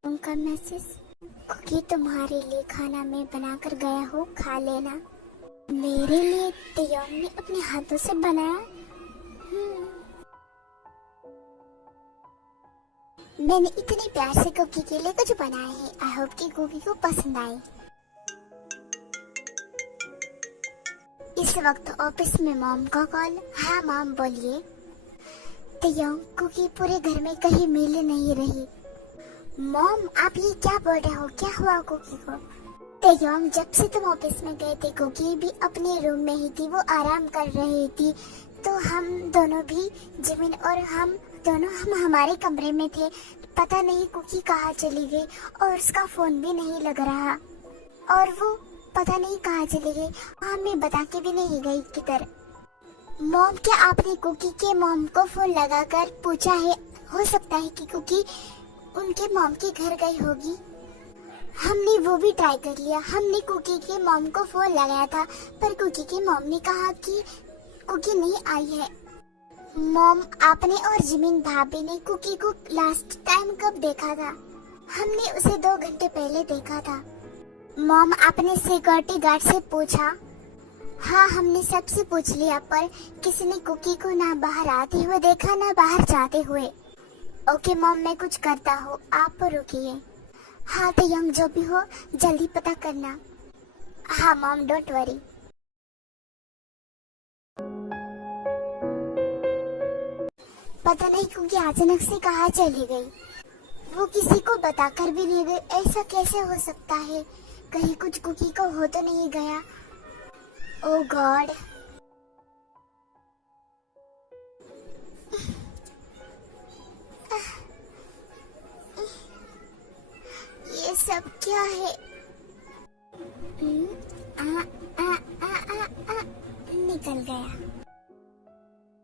उनका मैसेज। कुकी, तुम्हारे लिए खाना मैं बनाकर गया हूँ, खा लेना। मेरे लिए तैयार ने अपने हाथों से बनाया। मैंने इतने प्यार से कुकी के लिए कुछ बनाया है। आई होप कि कुकी को पसंद आए। इस वक्त ऑफिस में मॉम का कॉल। हाँ मॉम, बोलिए। तैयार, कुकी पूरे घर में कहीं मिल नहीं रही। मॉम, आप ये क्या बोल रहे हो? क्या हुआ कुकी को? तैयार, जब से तुम ऑफिस में गए थे, कुकी भी अपने रूम में ही थी, वो आराम कर रही थी। तो हम दोनों भी, जिमिन और हम दोनों हम हमारे कमरे में थे। पता नहीं कुकी कहाँ चली गई और उसका फोन भी नहीं लग रहा और वो पता नहीं कहाँ चली गई। हमें बता के भी नहीं गई किधर। मॉम, क्या आपने कुकी के मॉम को फोन लगाकर पूछा है? हो सकता है कि कुकी उनके मॉम के घर गई होगी। हमने वो भी ट्राई कर लिया। हमने कुकी के मॉम को फोन लगाया था पर कुकी के मॉम ने कहा कि कुकी नहीं आई है। मॉम, आपने और जिमिन भाभी ने कुकी को लास्ट टाइम कब देखा था? हमने उसे 2 घंटे पहले देखा था। मॉम, आपने सिक्योरिटी गार्ड से पूछा? हाँ, हमने सबसे पूछ लिया पर किसी ने कुकी को ना बाहर आते हुए देखा ना बाहर जाते हुए। ओके मॉम, मैं कुछ करता हूँ, आप रुकिए। हाँ तो यंग जो भी हो जल्दी पता करना। हाँ मॉम, डोंट वरी। पता नहीं क्योंकि अचानक से कहाँ चली गई। वो किसी को बताकर भी नहीं गई। ऐसा कैसे हो सकता है? कहीं कुछ कुकी को हो तो नहीं गया? ओह गॉड। ये सब क्या है? निकल गया।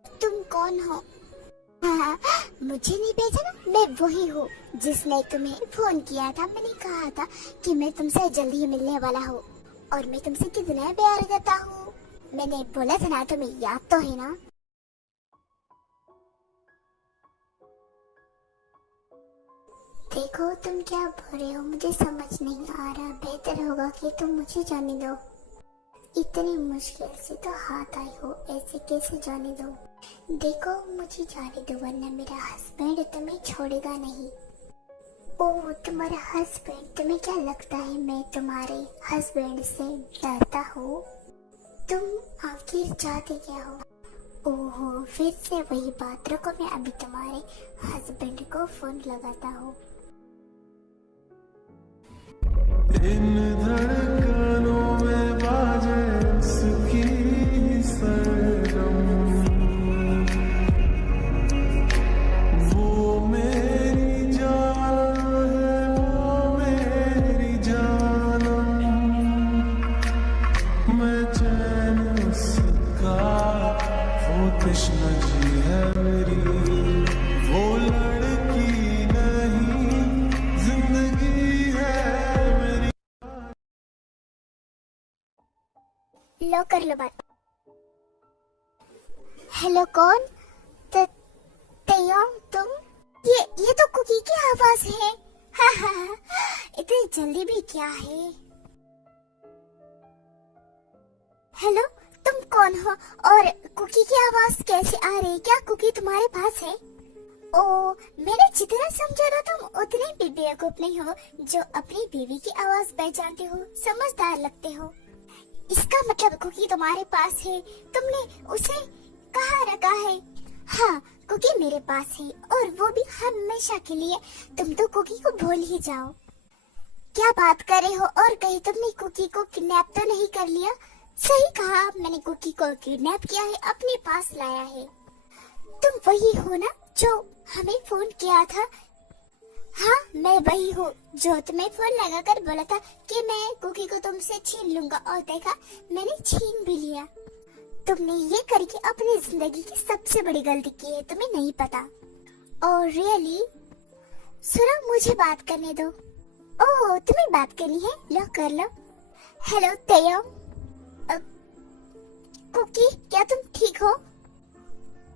तुम कौन हो? हाँ, मुझे नहीं पहचाना? मैं वही हूँ जिसने तुम्हें फोन किया था। मैंने कहा था कि मैं तुमसे जल्दी ही मिलने वाला हूँ और मैं तुमसे कितना प्यार करता हूँ। मैंने बोला था ना, तुम्हें याद तो है ना? देखो तुम क्या बोल रहे हो, मुझे समझ नहीं आ रहा। बेहतर होगा कि तुम मुझे जाने दो। इतनी मुश्किल से तो हाथ आई हो, ऐसे कैसे जाने दो? देखो मुझे जाने दो वरना मेरा हस्बैंड तुम्हें छोड़ेगा नहीं। ओह, तुम्हारा हस्बैंड? तुम्हें क्या लगता है मैं तुम्हारे हस्बैंड से डरता हूँ? तुम आखिर चाहते क्या हो? ओहो, फिर से वही बात। रुको, मैं अभी तुम्हारे हस्बैंड को फोन लगाता हूँ। इन धड़कनों में बाजे उसकी सरगम, वो मेरी जान है, वो मेरी जानम, मैं चैन उसका, वो तृष्णा जी है मेरी, वो लड़की नहीं जिंदगी है मेरी। लो कर लो बात। हेलो, कौन? तयम, तुम? ये तो कुकी की आवाज है। हाँ, इतनी जल्दी भी क्या है? हेलो, तुम कौन हो और कुकी की आवाज कैसे आ रही? क्या कुकी तुम्हारे पास है? ओ, मैंने जितना समझा था तुम उतने भी बेवकूफ नहीं हो जो अपनी बीवी की आवाज पहचानते हो। समझदार लगते हो। इसका मतलब कुकी तुम्हारे पास है। तुमने उसे कहाँ रखा है? हाँ, कुकी मेरे पास है और वो भी हमेशा के लिए। तुम तो कुकी को भूल ही जाओ। क्या बात कर रहे हो? और कहीं तुमने कुकी को किडनैप तो नहीं कर लिया? सही कहा, मैंने कुकी को किडनैप किया है, अपने पास लाया है। तुम वही हो ना जो हमें फोन किया था? हाँ, मैं वही हूँ जो तुम्हें फोन लगाकर बोला था कि मैं कुकी को तुमसे छीन लूंगा और देखा, मैंने छीन भी लिया। तुमने ये करके अपनी जिंदगी की सबसे बड़ी गलती की है, तुम्हें नहीं पता। Oh really? सुनो, मुझे बात करने दो। ओह, तुम्हें बात करनी है? लो कर लो। हेलो तयम। कुकी, क्या तुम ठीक हो?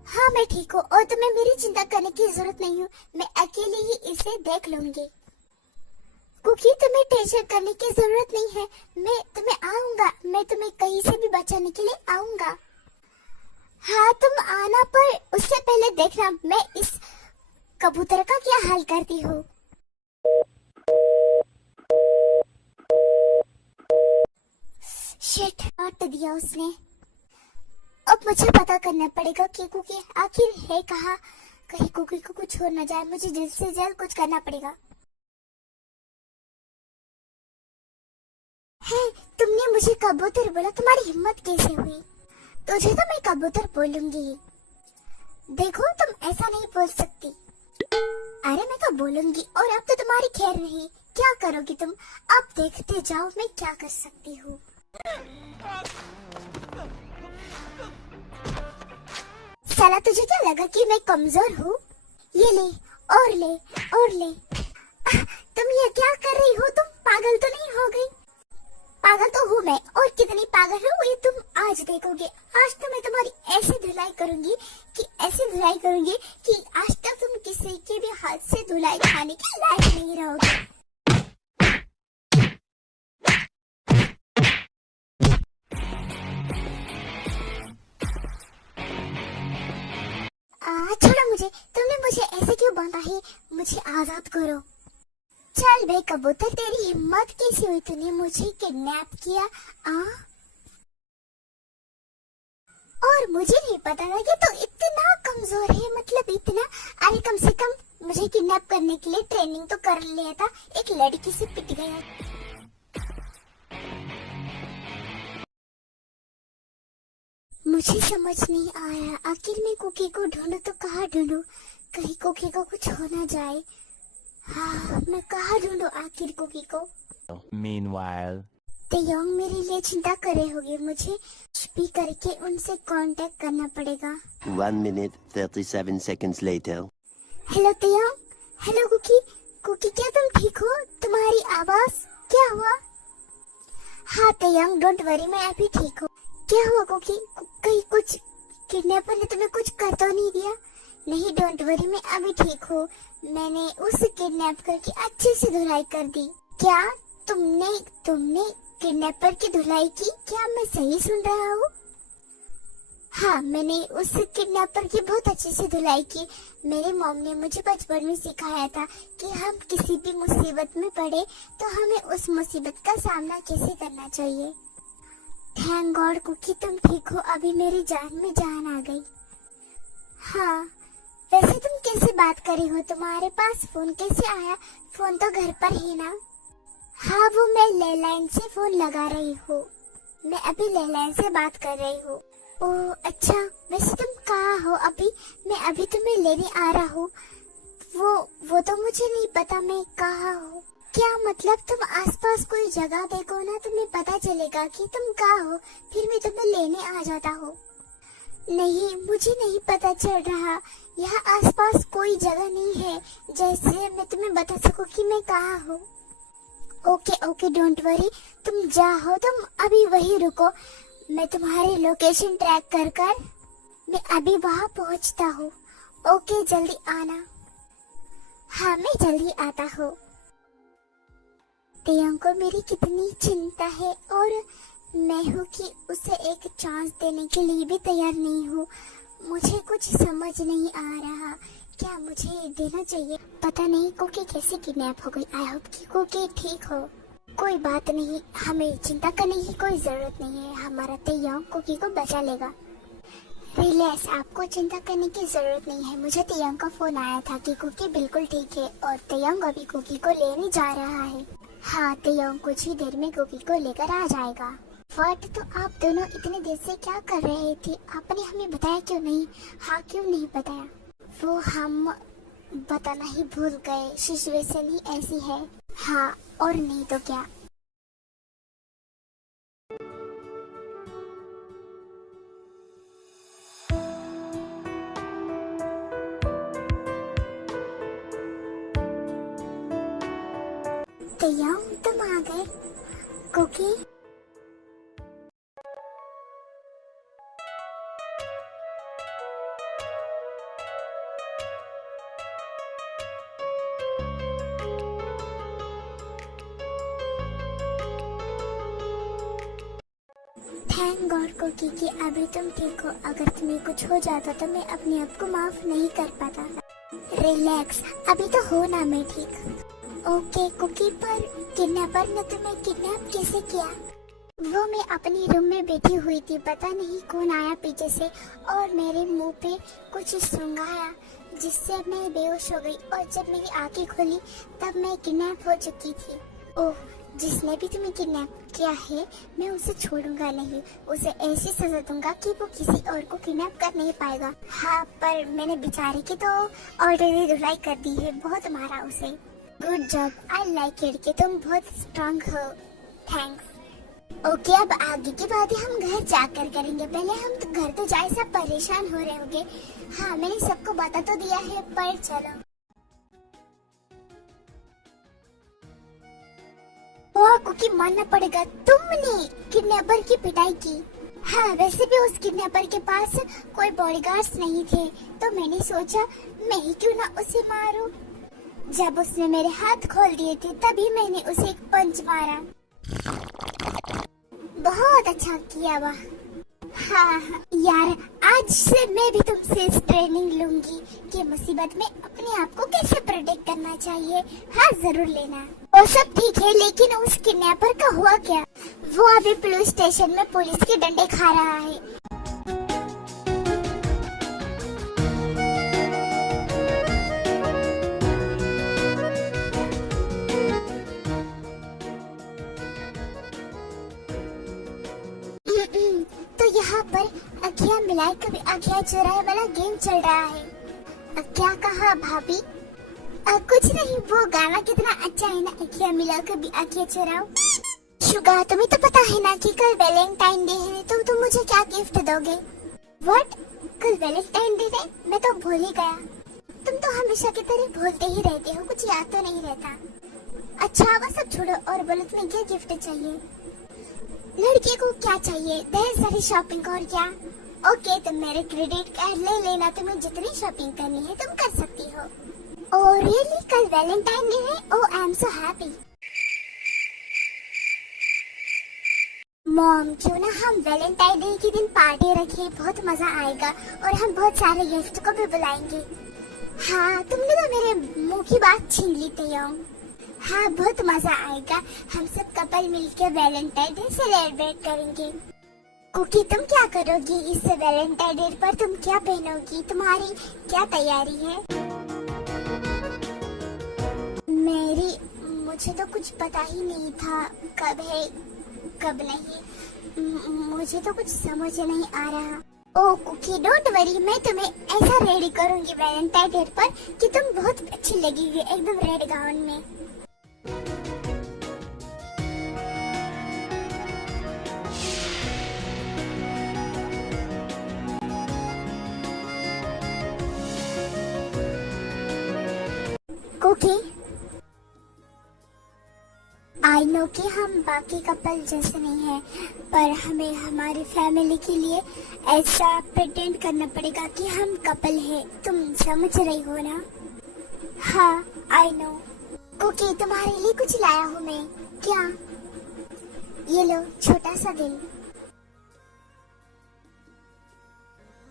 हाँ, मैं ठीक हूँ और तुम्हें मेरी चिंता करने की जरूरत नहीं है। मैं अकेले ही इसे देख लूंगी। कुकी, तुम्हें टेंशन करने की जरूरत नहीं है। मैं तुम्हें आऊंगा, मैं तुम्हें कहीं से भी बचाने के लिए आऊंगा। हाँ, तुम आना, पर उससे पहले देखना मैं इस कबूतर का क्या हाल करती हूँ। शिट, काट दिया उसने। अब मुझे पता करना पड़ेगा कि कुकी आखिर है कहाँ। कहीं कुकी को कुछ हो न जाए। मुझे जल्द से जल्द कुछ करना पड़ेगा। है, तुमने मुझे कबूतर बोला, तुम्हारी हिम्मत कैसे हुई? तुझे तो मैं कबूतर बोलूंगी। देखो तुम ऐसा नहीं बोल सकती। अरे मैं तो बोलूंगी, और अब तो तुम्हारी खैर नहीं। क्या करोगी तुम? अब देखते जाओ मैं क्या कर सकती हूँ। साला तुझे क्या लगा कि मैं कमजोर हूँ? ये ले और ले और ले। तुम ये क्या कर रही हो? तुम पागल तो नहीं हो गई? पागल तो हूँ मैं, और कितनी पागल हूँ ये तुम आज देखोगे। आज तो मैं तुम्हारी ऐसी धुलाई करूंगी कि आज तक तुम किसी के भी हाथ से धुलाई खाने के लायक नहीं रहोगे। छोड़ो मुझे, तुमने मुझे ऐसे क्यों बांधा है? मुझे आजाद करो। चल बे कबूतर, तेरी हिम्मत कैसी हुई? तूने मुझे किडनैप किया और मुझे नहीं पता था कि तू इतना कमजोर है। मतलब इतना? अरे कम से कम मुझे किडनैप करने के लिए ट्रेनिंग तो कर लिया था। एक लड़की से पिट गया। मुझे समझ नहीं आया, आखिर मैं कुकी को ढूंढूं तो कहाँ ढूंढूं? कहीं कुकी को कुछ हो ना जाए। हाँ, मैं कहाँ ढूंढूं आखिर कुकी को? Meanwhile. तेयोंग मेरे लिए चिंता करे होगे। मुझे कुछ भी करके उनसे कांटेक्ट करना पड़ेगा। 1 minute 37 seconds later. Hello Taeyong. Hello Cookie. Cookie क्या तुम ठीक हो? तुम्हारी आवाज क्या हुआ? हाँ तेयोंग, डोंट वरी, मैं अभी ठीक हूँ। क्या हुआ कुकी? कहीं कुछ किडनैपर ने तुम्हें कुछ कर तो नहीं दिया? नहीं, डोंट वरी, मैं अभी ठीक हूँ। मैंने उस किडनैपर की अच्छे से धुलाई कर दी। क्या तुमने किडनैपर की धुलाई की? क्या मैं सही सुन रहा हूँ? हाँ, मैंने उस किडनैपर की बहुत अच्छे से धुलाई की। मेरी मॉम ने मुझे बचपन में सिखाया था कि हम किसी भी मुसीबत में पड़े तो हमें उस मुसीबत का सामना कैसे करना चाहिए। थैंक गॉड कुकी, तुम ठीक हो। अभी मेरी जान में जान आ गई। हाँ, वैसे तुम कैसे बात करी हो? तुम्हारे पास फोन कैसे आया? फोन तो घर पर ही ना? हाँ, वो मैं लैंडलाइन से फोन लगा रही हूँ। मैं अभी लैंडलाइन से बात कर रही हूँ। ओह अच्छा, वैसे तुम कहाँ हो अभी? मैं अभी तुम्हें लेने आ रहा हूँ। वो तो मुझे नहीं पता मैं कहाँ हूँ। क्या मतलब? तुम आसपास कोई जगह देखो ना, तुम्हें पता चलेगा कि तुम कहाँ हो, फिर मैं तुम्हें लेने आ जाता हूँ। नहीं, मुझे नहीं पता चल रहा। यहाँ आसपास कोई जगह नहीं है जैसे मैं तुम्हें बता सकूं कि मैं कहाँ हूँ। ओके, डोंट वरी, तुम जाओ, तुम अभी वही रुको। मैं तुम्हारी लोकेशन ट्रैक कर मैं अभी वहाँ पहुँचता हूँ। ओके, जल्दी आना। हाँ, मैं जल्दी आता हूँ। तेयोंग को मेरी कितनी चिंता है और मैं हूँ कि उसे एक चांस देने के लिए भी तैयार नहीं हूँ। मुझे कुछ समझ नहीं आ रहा। क्या मुझे देना चाहिए? पता नहीं कुकी कैसे किडनैप हो गई। आई होप कि कुकी ठीक हो। कोई बात नहीं, हमें चिंता करने की कोई जरूरत नहीं है। हमारा तेयोंग कुकी को बचा लेगा। रिलैक्स, आपको चिंता करने की जरूरत नहीं है। मुझे तेयोंग का फोन आया था कि कुकी बिल्कुल ठीक है और तेयोंग अभी कुकी को लेने जा रहा है। हाँ, तेयोंग कुछ ही देर में कुकी को लेकर आ जाएगा। व्हाट? तो आप दोनों इतने देर से क्या कर रहे थे? आपने हमें बताया क्यों नहीं? हाँ, क्यों नहीं बताया? वो हम बताना ही भूल गए। सिचुएशन ही ऐसी है। हाँ, और नहीं तो क्या। तेयोंग, तुम आ गए। कुकी, थैंक गॉड कुकी कि अभी तुम ठीक हो। अगर तुम्हें कुछ हो जाता तो मैं अपने आप को माफ नहीं कर पाता। रिलैक्स, अभी तो हो ना मैं ठीक। ओके कुकी, पर किडनैपर ने तुम्हें किडनैप कैसे किया? वो मैं अपनी रूम में बैठी हुई थी, पता नहीं कौन आया पीछे से और मेरे मुंह पे कुछ सूंघाया जिससे मैं बेहोश हो गई और जब मेरी आंखें खुली तब मैं किडनैप हो चुकी थी। ओह, जिसने भी तुम्हें किडनैप किया है मैं उसे छोड़ूंगा नहीं, उसे ऐसी सजा दूंगा कि वो किसी और को किडनैप कर नहीं पाएगा। हाँ, पर मैंने बेचारे की तो ऑलरेडी धुलाई कर दी है, बहुत मारा उसे। Good job, I like it कि तुम बहुत स्ट्रांग हो। थैंक्स। ओके, अब आगे की बातें हम घर जाकर करेंगे। पहले हम तो घर तो जाए, सब परेशान हो रहे होंगे। हाँ, मैंने सबको बता तो दिया है, पर चलो। वो कुकी मानना पड़ेगा, तुमने किडनैपर की पिटाई की। हाँ, वैसे भी उस किडनैपर के पास कोई बॉडीगार्ड्स नहीं थे, तो मैंने सोचा मैं ही क्यों ना उसे मारूं। जब उसने मेरे हाथ खोल दिए थे तभी मैंने उसे एक पंच मारा। बहुत अच्छा किया वाह। हाँ यार, आज से मैं भी तुमसे इस ट्रेनिंग लूंगी कि मुसीबत में अपने आप को कैसे प्रोटेक्ट करना चाहिए। हाँ, जरूर लेना। वो सब ठीक है, लेकिन उस किडनैपर का हुआ क्या? वो अभी पुलिस स्टेशन में पुलिस के डंडे खा रहा है। तो यहाँ पर अखिया मिलाए कभी अखिया चुराए वाला गेम चल रहा है। क्या कहा भाभी? कुछ नहीं, वो गाना कितना अच्छा है ना, अखिया मिलाओ कभी अखिया चुराओ। शुगा, तुम्हें तो पता है ना कि कल वैलेंटाइन डे है, तो तुम मुझे क्या गिफ्ट दोगे? व्हाट? कल वैलेंटाइन डे है? मैं तो भूल ही गया। तुम तो हमेशा की तरह भूलते ही रहते हो, कुछ याद तो नहीं रहता। अच्छा, वो सब छोड़ो और बोलो तुम्हें क्या गिफ्ट चाहिए? लड़की को क्या चाहिए? ढेर सारी शॉपिंग और क्या? ओके, तुम मेरे क्रेडिट कार्ड ले लेना, तुम्हें जितनी शॉपिंग करनी है तुम कर सकती हो। ओह रियली, कल वैलेंटाइन डे है? Oh, I am so happy. Mom, क्यों ना हम वैलेंटाइन डे के दिन पार्टी रखें, बहुत मजा आएगा और हम बहुत सारे गेस्ट को भी बुलाएंगे। हाँ, तुमने तो मेरे मुंह की बात छीन ली तयंग। हाँ, बहुत मजा आएगा, हम सब कपल मिलकर वैलेंटाइन डे सेलिब्रेट करेंगे। कुकी, तुम क्या करोगी इस वैलेंटाइन डे पर? तुम क्या पहनोगी? तुम्हारी क्या तैयारी है? मुझे तो कुछ पता ही नहीं था कब है कब नहीं, मुझे तो कुछ समझ नहीं आ रहा। ओह कुकी, डोंट वरी, मैं तुम्हें ऐसा रेडी करूंगी वैलेंटाइन डे पर कि तुम बहुत अच्छी लगेगी एकदम रेड गाउन में। कुकी, आई नो कि हम बाकी कपल जैसे नहीं हैं, पर हमें हमारी फैमिली के लिए ऐसा प्रिटेंड करना पड़ेगा कि हम कपल हैं। तुम समझ रही हो ना? हाँ, आई नो। कुकी, तुम्हारे लिए कुछ लाया हूँ मैं। क्या? ये लो, छोटा सा दिल।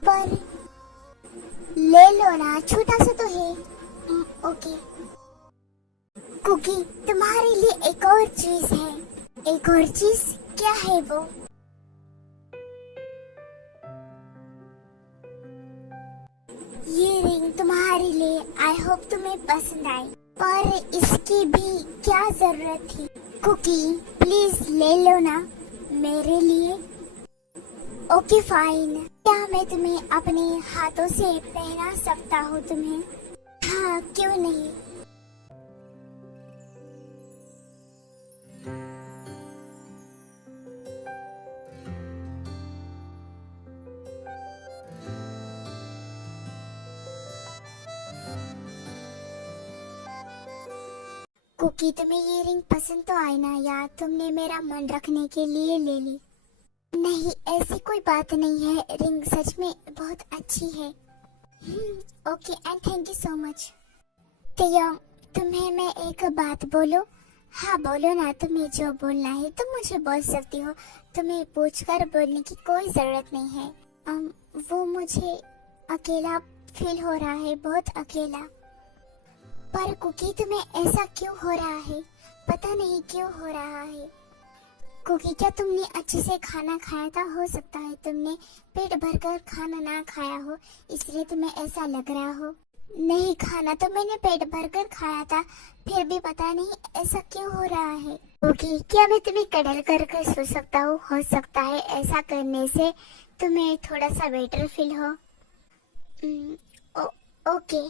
पर ले लो ना, छोटा सा तो है। ओके। कुकी, तुम्हारे लिए एक और चीज है। एक और चीज? क्या है वो? ये रिंग तुम्हारे लिए, आई होप तुम्हें पसंद आई, पर इसकी भी क्या जरूरत थी? कुकी, प्लीज ले लो ना मेरे लिए। ओके फाइन, क्या मैं तुम्हें अपने हाथों से पहना सकता हूँ तुम्हें? हाँ, क्यों नहीं। कुकी, तुम्हें ये रिंग पसंद तो आई ना यार? तुमने मेरा मन रखने के लिए ले ली। नहीं, ऐसी कोई बात नहीं है, रिंग सच में बहुत अच्छी है। Okay, and thank you so much. Taeyong, तुम्हें मैं एक बात बोलूं? हाँ बोलो ना, तुम्हें जो बोलना है तुम मुझे बोल सकती हो, तुम्हें पूछकर बोलने की कोई जरूरत नहीं है। वो मुझे अकेला फील हो रहा है, बहुत अकेला। पर कुकी, तुम्हें ऐसा क्यों हो रहा है? पता नहीं क्यों हो रहा है। कुकी, क्या तुमने अच्छे से खाना खाया था? हो सकता है तुमने पेट भरकर खाना ना खाया हो, इसलिए तुम्हें ऐसा लग रहा हो। नहीं, खाना तो मैंने पेट भर कर खाया था, फिर भी पता नहीं ऐसा क्यों हो रहा है। ओके, क्या मैं तुम्हें कडल कर सो सकता हूँ? हो सकता है ऐसा करने से तुम्हें थोड़ा सा बेटर फील हो। ओके।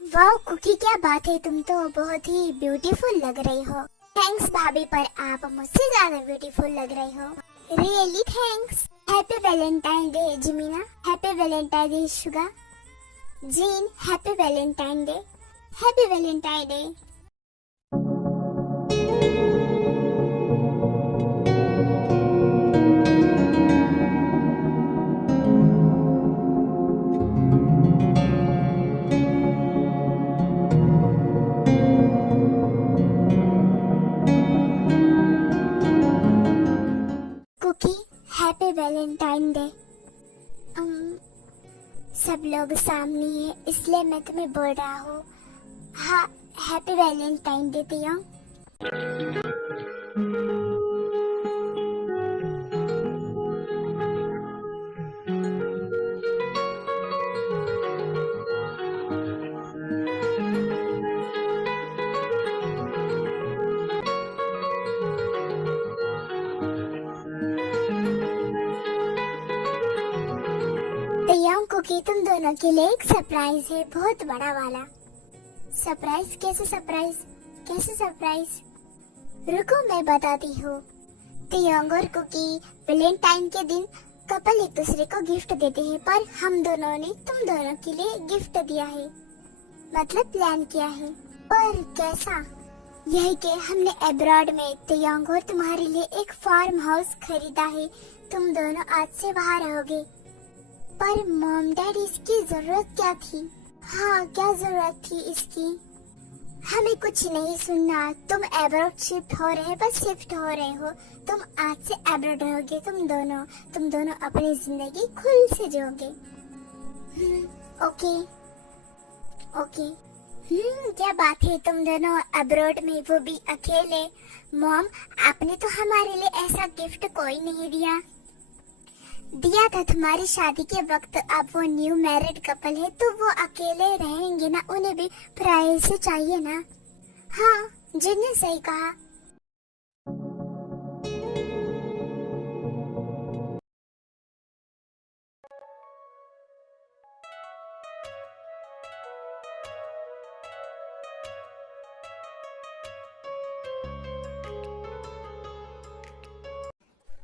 वाह कुकी, क्या बात है, तुम तो बहुत ही ब्यूटीफुल लग रही हो। थैंक्स भाभी, पर आप मुझसे ज्यादा ब्यूटीफुल लग रही हो। Really thanks. Happy Valentine day जिमीना। Happy Valentine day Suga. Jin, happy Valentine day. Happy Valentine day. Cookie, happy Valentine day. सब लोग सामने है इसलिए मैं तुम्हें बोल रहा हूँ। हाँ, हैप्पी वैलेंटाइन डे तियोंग। तियोंग, कुकी, तुम दोनों के लिए एक सरप्राइज है, बहुत बड़ा वाला। सरप्राइज? कैसे सरप्राइज? कैसे सरप्राइज? रुको मैं बताती हूँ। तियोंग और कुकी वैलेंटाइन के दिन कपल एक दूसरे को गिफ्ट देते हैं, पर हम दोनों ने तुम दोनों के लिए गिफ्ट दिया है, मतलब प्लान किया है। और कैसा? यही कि हमने अब्रॉड में तियोंग और तुम्हारे लिए एक फार्म हाउस खरीदा है। तुम दोनों आज से वहाँ रहोगे। पर मॉम डैड, इसकी जरूरत क्या थी? हाँ, क्या जरूरत थी इसकी? हमें कुछ नहीं सुनना। तुम अब्रॉड शिफ्ट हो रहे, बस शिफ्ट हो रहे हो। तुम आज से अब्रॉड रहोगे। तुम दोनों अपनी जिंदगी खुद से जियोगे। Okay okay. क्या बात है, तुम दोनों अब्रॉड में, वो भी अकेले। मॉम, आपने तो हमारे लिए ऐसा गिफ्ट कोई नहीं दिया था तुम्हारी शादी के वक्त। अब वो न्यू मैरिड कपल है तो वो अकेले रहेंगे ना, उन्हें भी प्राइवेसी चाहिए ना। हाँ, जिन्हें सही कहा।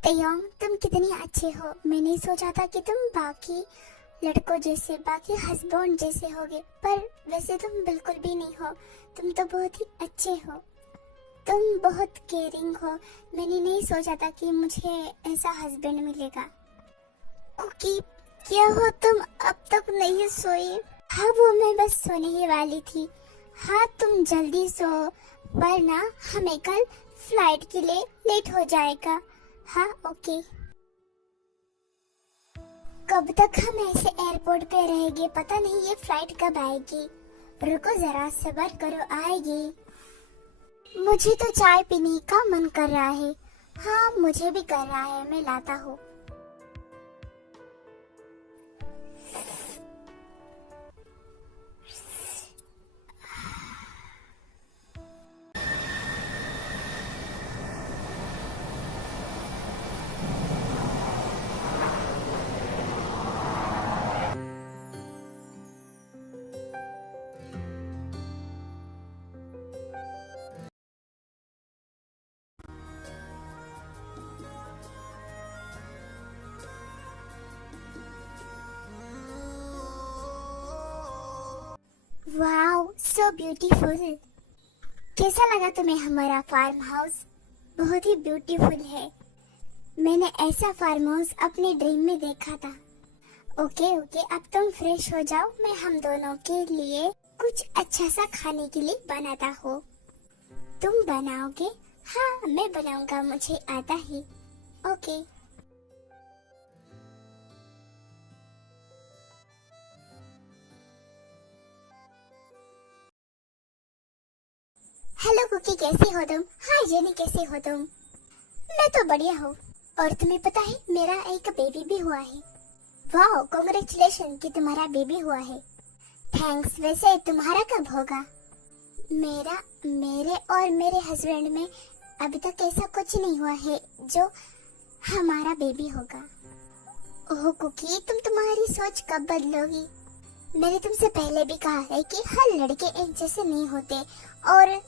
तियोंग, तुम कितनी अच्छे हो। मैंने सोचा था कि तुम बाकी लड़कों जैसे, बाकी हस्बैंड जैसे होगे, पर वैसे तुम बिल्कुल भी नहीं हो। तुम तो बहुत ही अच्छे हो। तुम बहुत केयरिंग हो। मैंने नहीं सोचा था कि मुझे ऐसा हस्बैंड मिलेगा। कुकी, क्या हो तुम अब तक नहीं सोई? हाँ, वो मैं बस सोने ही वाली थी। हाँ, तुम जल्दी सो, वरना हमें कल फ्लाइट के लिए लेट हो जाएगा। हाँ, ओके। कब तक हम ऐसे एयरपोर्ट पे रहेंगे? पता नहीं ये फ्लाइट कब आएगी। रुको जरा, सब्र करो, आएगी। मुझे तो चाय पीने का मन कर रहा है। हाँ, मुझे भी कर रहा है, मैं लाता हूँ। Wow, so beautiful. कैसा लगा तुम्हें हमारा फार्म हाउस? बहुत ही ब्यूटीफुल है। मैंने ऐसा फार्म हाउस अपने ड्रीम में देखा था। ओके ओके, अब तुम फ्रेश हो जाओ, मैं हम दोनों के लिए कुछ अच्छा सा खाने के लिए बनाता हूँ। तुम बनाओगे? हाँ मैं बनाऊंगा, मुझे आता ही। ओके। हेलो कुकी, कैसे हो तुम? हाय जेनी, कैसे हो तुम? मैं तो बढ़िया हूँ। और तुम्हें पता है मेरा एक बेबी भी हुआ है। वाह, कांग्रेचुलेशन कि तुम्हारा बेबी हुआ है। थैंक्स। वैसे तुम्हारा कब होगा? मेरे और मेरे हस्बैंड में अभी तक ऐसा कुछ नहीं हुआ है जो हमारा बेबी होगा। ओह कुकी, तुम तुम्हारी सोच कब बदलोगी? मैंने तुमसे पहले भी कहा है कि हर लड़के एक जैसे नहीं होते। और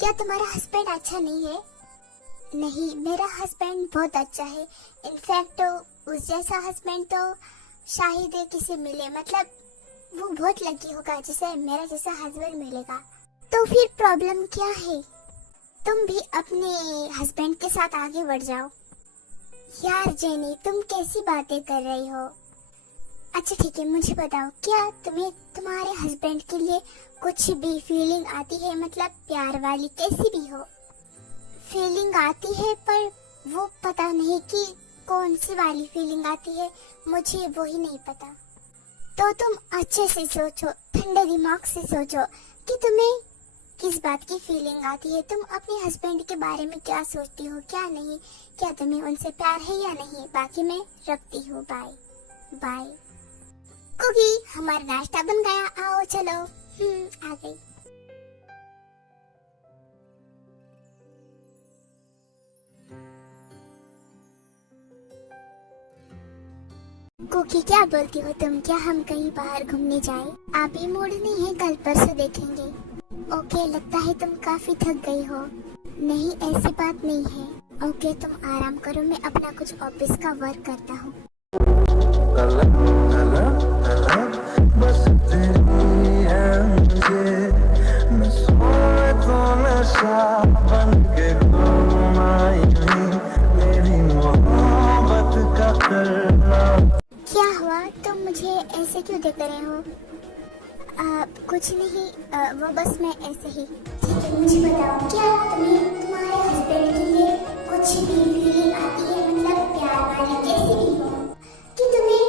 क्या तुम्हारा हस्बैंड अच्छा नहीं है? नहीं, मेरा हस्बैंड बहुत अच्छा है। इनफैक्ट उस जैसा हस्बैंड तो शायद किसी मिले, मतलब वो बहुत लकी होगा जिसे मेरा जैसा हस्बैंड मिलेगा। तो फिर प्रॉब्लम क्या है? तुम भी अपने हस्बैंड के साथ आगे बढ़ जाओ। यार जेनी, तुम कैसी बातें कर रही हो? अच्छा ठीक है, मुझे बताओ, क्या तुम्हें तुम्हारे हस्बैंड के लिए कुछ भी फीलिंग आती है? मतलब प्यार वाली, कैसी भी हो फीलिंग आती है, पर वो पता नहीं कि कौन सी वाली फीलिंग आती है, मुझे वो ही नहीं पता। तो तुम अच्छे से सोचो, ठंडे दिमाग से सोचो कि तुम्हें किस बात की फीलिंग आती है। तुम अपने हस्बैंड के बारे में क्या सोचती हो, क्या नहीं, क्या तुम्हें उनसे प्यार है या नहीं। बाकी मैं रखती हूँ, बाय बाय। कुकी, हमारा नाश्ता बन गया, आओ चलो। आ गई। कुकी, क्या बोलती हो तुम? क्या हम कहीं बाहर घूमने जाएं? अभी मूड नहीं है, कल परसों देखेंगे। ओके, लगता है तुम काफी थक गई हो। नहीं, ऐसी बात नहीं है। ओके, तुम आराम करो, मैं अपना कुछ ऑफिस का वर्क करता हूँ। बस तेरी है मुझे, मैं सोए तो नशा बन के घूमा यूं, मेरी मोहब्बत का करना। क्या हुआ? तुम मुझे ऐसे क्यों देख रहे हो? कुछ नहीं, वो बस मैं ऐसे ही। ठीक है, मुझे बताओ, क्या तुम्हें तुम्हारे हस्बैंड के लिए कुछ भी फीलिंग आती है? मतलब प्यार वाली, कैसी भी हो, कि तुम्हें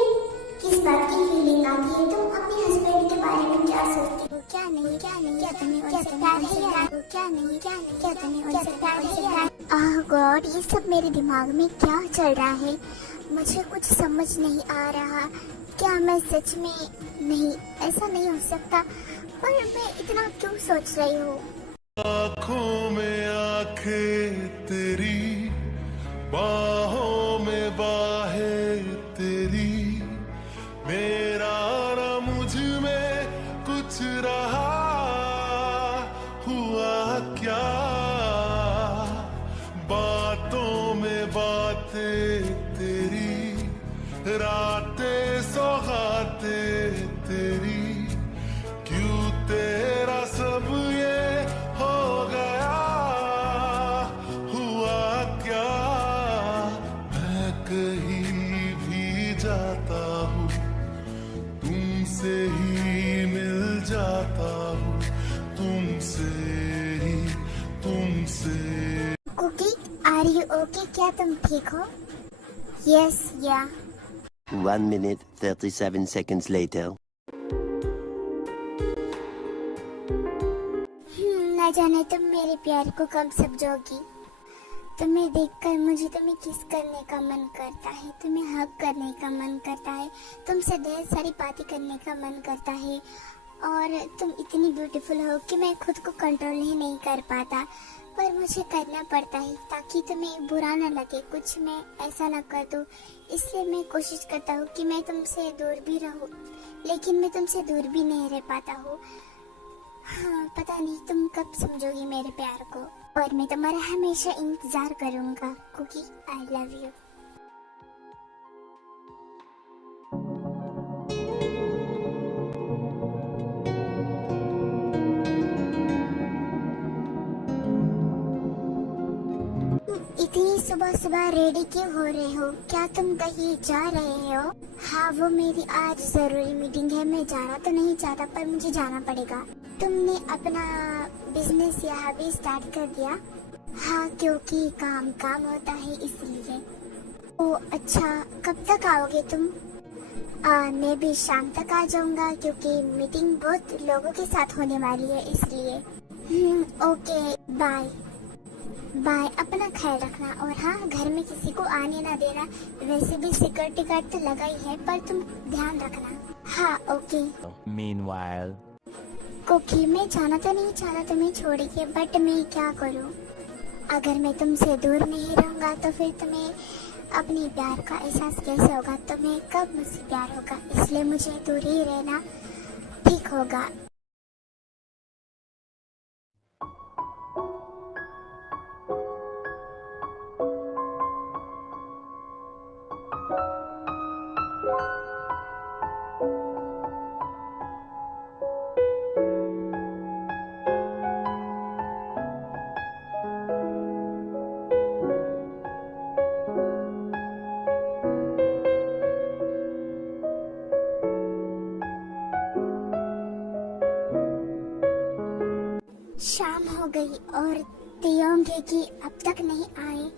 किस बात की फीलिंग आती है? तुम अपने हस्बैंड के बारे में क्या सोचती हो, क्या नहीं, क्या तुम्हें उनसे प्यार है या नहीं, क्या नहीं, क्या तुम्हें उनसे प्यार है या नहीं? आह गॉड, ये सब मेरे दिमाग में क्या चल रहा है? मुझे कुछ समझ नहीं आ रहा। क्या मैं सच में, नहीं, ऐसा नहीं हो सकता, पर मैं इतना क्यों सोच रही हूँ? आँखों में आँखें तेरी, बाहों में बाहें तेरी, मेरा ना मुझ में कुछ रहा हुआ क्या, बातों में बातें तेरी, रातें सौगातें तेरी, क्यों तेरा सब ये हो गया, हुआ क्या। मैं कहीं भी जाता हूँ, तुमसे ही मिल जाता हूँ, तुमसे ही, तुमसे। Kuki, are you okay? क्या तुम ठीक हो? यस, या। 1 minute, 37 seconds later. न जाने तुम मेरे प्यार को कब समझोगी। तुम्हें देखकर मुझे तुम्हें किस करने का मन करता है, तुम्हें हग करने का मन करता है, तुमसे ढेर सारी बातें करने का मन करता है। और तुम इतनी ब्यूटीफुल हो कि मैं खुद को कंट्रोल ही नहीं कर पाता, पर मुझे करना पड़ता है ताकि तुम्हें बुरा ना लगे, कुछ मैं ऐसा ना कर दूं। इसलिए मैं कोशिश करता हूँ कि मैं तुमसे दूर भी रहूं, लेकिन मैं तुमसे दूर भी नहीं रह पाता हूँ। हाँ, पता नहीं तुम कब समझोगी मेरे प्यार को, और मैं तुम्हारा हमेशा इंतजार करूंगा। Kuki, I love you. इतनी सुबह सुबह रेडी क्यों हो रहे हो? क्या तुम कहीं जा रहे हो? हाँ, वो मेरी आज जरूरी मीटिंग है। मैं जाना तो नहीं चाहता, पर मुझे जाना पड़ेगा। तुमने अपना बिजनेस यहाँ भी स्टार्ट कर दिया? हाँ, क्योंकि काम काम होता है इसलिए। ओ अच्छा, कब तक आओगे तुम? मैं भी शाम तक आ जाऊंगा क्योंकि मीटिंग बहुत लोगों के साथ होने वाली है इसलिए। ओके, बाय बाय, अपना ख्याल रखना। और हाँ, घर में किसी को आने ना देना। वैसे भी सिक्योरिटी गार्ड तो लगा ही है, पर तुम ध्यान रखना। हाँ ओके। Meanwhile. कुकी, मैं जाना तो नहीं चाहता तुम्हें छोड़ के, बट मैं क्या करूँ? अगर मैं तुमसे दूर नहीं रहूंगा तो फिर तुम्हें अपने प्यार का एहसास कैसे होगा? तुम्हें कब मुझसे प्यार होगा? इसलिए मुझे दूर ही रहना ठीक होगा। शाम हो गई और तियोंगे कि अब तक नहीं आए।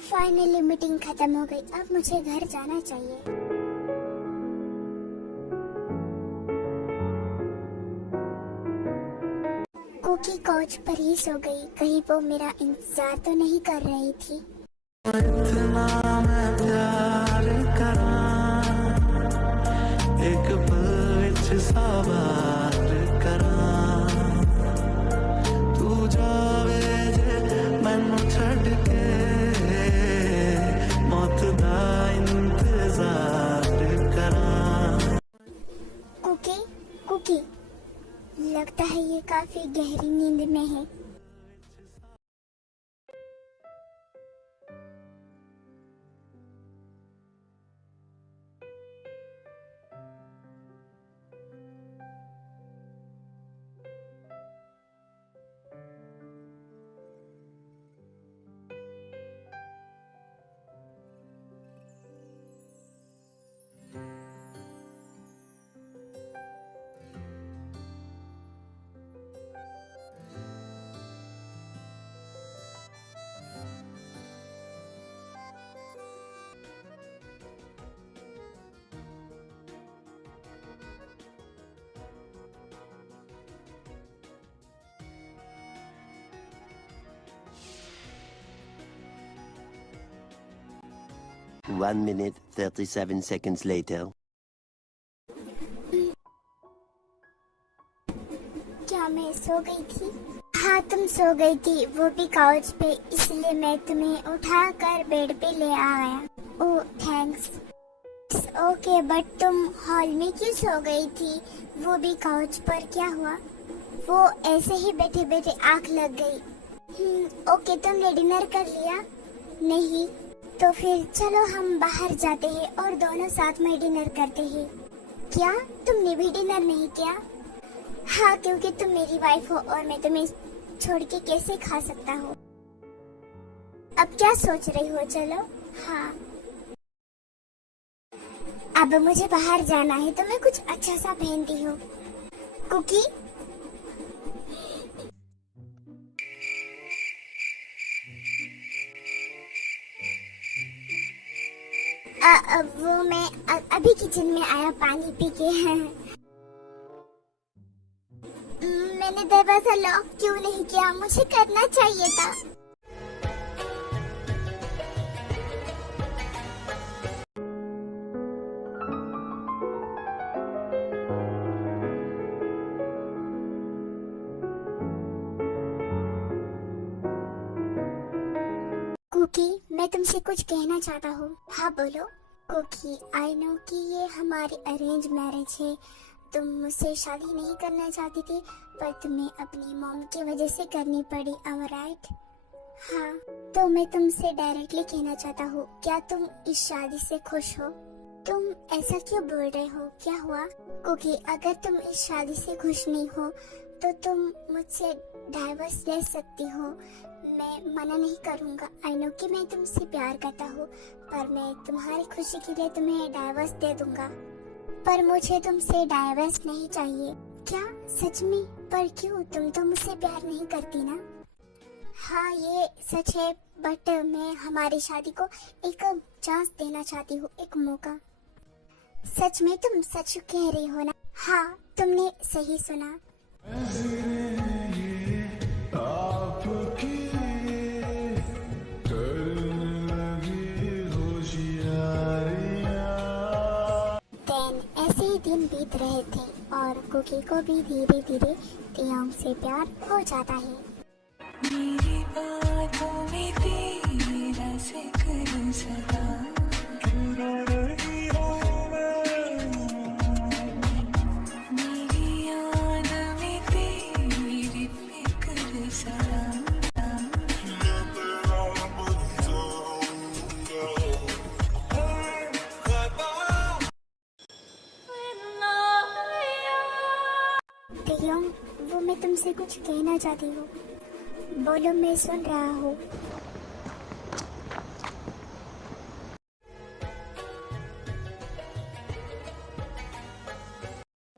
फाइनली मीटिंग खत्म हो गई, अब मुझे घर जाना चाहिए। कुकी कोच पर ही सो गई, कहीं वो मेरा इंतजार तो नहीं कर रही थी। इतना मैं प्यार करा, एक पल विच सवार करा, तू जावे जे मैनू छड़ के, मौत दा इंतजार करा। कुकी कुकी, लगता है ये काफी गहरी नींद में है। One minute, 37 seconds later. क्या मैं सो गई थी? हाँ, तुम सो गई थी, वो भी काउच पे, इसलिए मैं तुम्हें उठा कर बेड पे ले आया। ओह थैंक्स। ओके, बट तुम हॉल में क्यों सो गई थी? वो भी काउच पर, क्या हुआ? वो ऐसे ही बैठे बैठे आंख लग गई। ओके, तुमने डिनर कर लिया? नहीं, तो फिर चलो हम बाहर जाते हैं और दोनों साथ में डिनर करते हैं। क्या तुमने भी डिनर नहीं किया? हाँ, क्योंकि तुम मेरी वाइफ हो और मैं तुम्हें छोड़ के कैसे खा सकता हूँ। अब क्या सोच रही हो? चलो। हाँ, अब मुझे बाहर जाना है तो मैं कुछ अच्छा सा पहनती हूँ। कुकी, वो मैं अभी किचन में आया पानी पी के। मैंने दरवाजा लॉक क्यों नहीं किया? मुझे करना चाहिए था। कुकी, मैं तुमसे कुछ कहना चाहता हूँ। हाँ बोलो। कुकी, आई नो कि ये हमारी अरेंज मैरिज है। तुम मुझसे शादी नहीं करना चाहती थी, पर तुम्हें अपनी मॉम की वजह से करनी पड़ी। am I right? हाँ, तो मैं तुमसे डायरेक्टली कहना चाहता हूँ, क्या तुम इस शादी से खुश हो? तुम ऐसा क्यों बोल रहे हो? क्या हुआ? कुकी, अगर तुम इस शादी से खुश नहीं हो तो तुम मुझसे डाइवोर्स ले सकती हो। मैं मना नहीं करूँगा। आई नो कि मैं तुमसे प्यार करता हूँ, पर मैं तुम्हारी खुशी के लिए तुम्हें डाइवोर्स दे दूंगा। पर मुझे तुमसे डाइवोर्स नहीं चाहिए। क्या सच में? पर क्यों? तुम तो मुझसे प्यार नहीं करती ना? हाँ ये सच है, बट मैं हमारी शादी को एक चांस देना चाहती हूँ, एक मौका। सच में तुम सच कह रही हो ना? हाँ तुमने सही सुना। आपकी करने लगी होशियारियां। देन ऐसे ही दिन बीत रहे थे और कुकी को भी धीरे धीरे तियोंग से प्यार हो जाता है। मेरी बातों में तेरा जिक्र सदा, मेरी याद में तेरी फिक्र सदा। तियोंग, वो मैं तुमसे कुछ कहना चाहती हूँ। बोलो, मैं सुन रहा हूँ।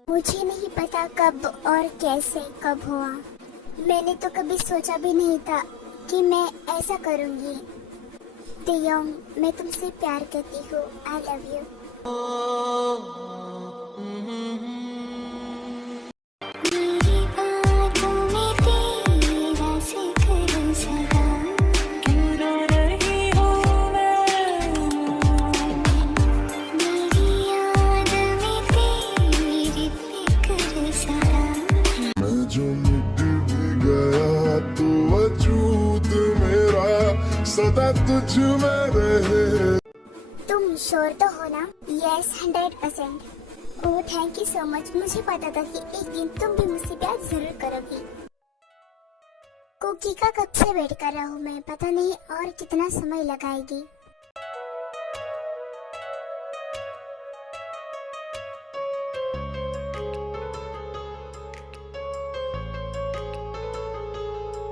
मुझे नहीं पता कब और कैसे कब हुआ। मैंने तो कभी सोचा भी नहीं था कि मैं ऐसा करूँगी। तियोंग, मैं तुमसे प्यार करती हूँ। आई लव यू। मेरी बातों में तेरा जिक्र सदा, क्यों रो रही हूँ मैं? मेरी याद में तेरी फिक्र सदा। मैं जो मिट भी गया तो वजूद मेरा सदा तुझ में रहे। तुम श्योर तो हो ना? Yes, 100%। Oh thank you so much. मुझे पता था कि एक दिन तुम भी मुझसे प्यार जरूर करोगी। कुकी का कब से वेट कर रहा हूँ मैं, पता नहीं और कितना समय लगाएगी।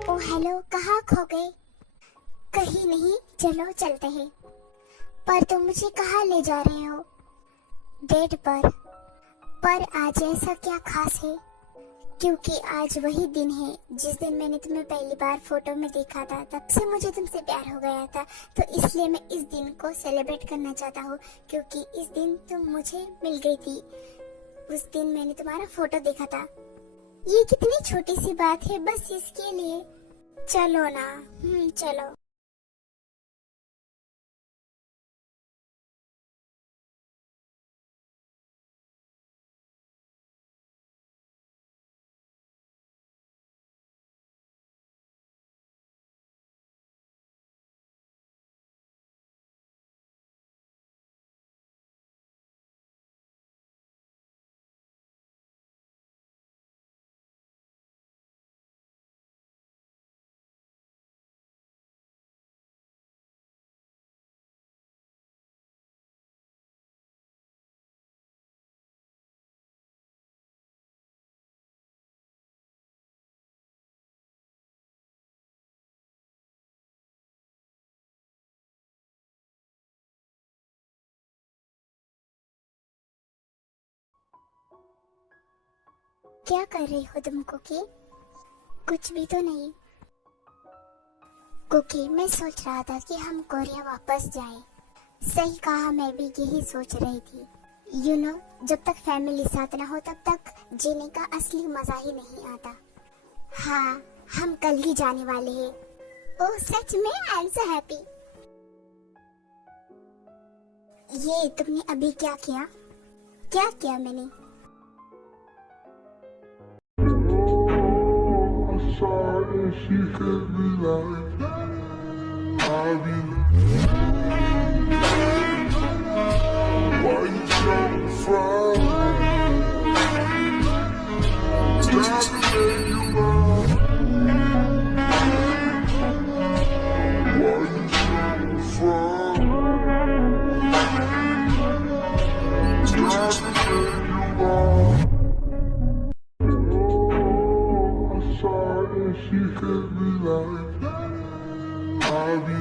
ओ हेलो, कहाँ खो गए? कहीं नहीं, चलो चलते हैं। पर तुम मुझे कहाँ ले जा रहे हो? डेट पर आज ऐसा क्या खास है? क्योंकि आज वही दिन है जिस दिन मैंने तुम्हें पहली बार फोटो में देखा था। तब से मुझे तुमसे प्यार हो गया था, तो इसलिए मैं इस दिन को सेलिब्रेट करना चाहता हूँ, क्योंकि इस दिन तुम मुझे मिल गई थी। उस दिन मैंने तुम्हारा फोटो देखा था। ये कितनी छोटी सी बात है, बस इसके लिए। चलो ना, चलो। क्या कर रही हो तुम कुकी? कुछ भी तो नहीं। कुकी, मैं सोच रहा था कि हम कोरिया वापस जाएं। सही कहा, मैं भी यही सोच रही थी। यू नो, जब तक फैमिली साथ ना हो तब तक जीने का असली मजा ही नहीं आता। हाँ, हम कल ही जाने वाले हैं। ओह सच में? आई एम सो हैप्पी। ये तुमने अभी क्या किया? क्या किया मैंने? Sorry, she could be like I'll be. Why you so from? Stop it, you love. Why you so from? Stop it, you love. She could be like I'll be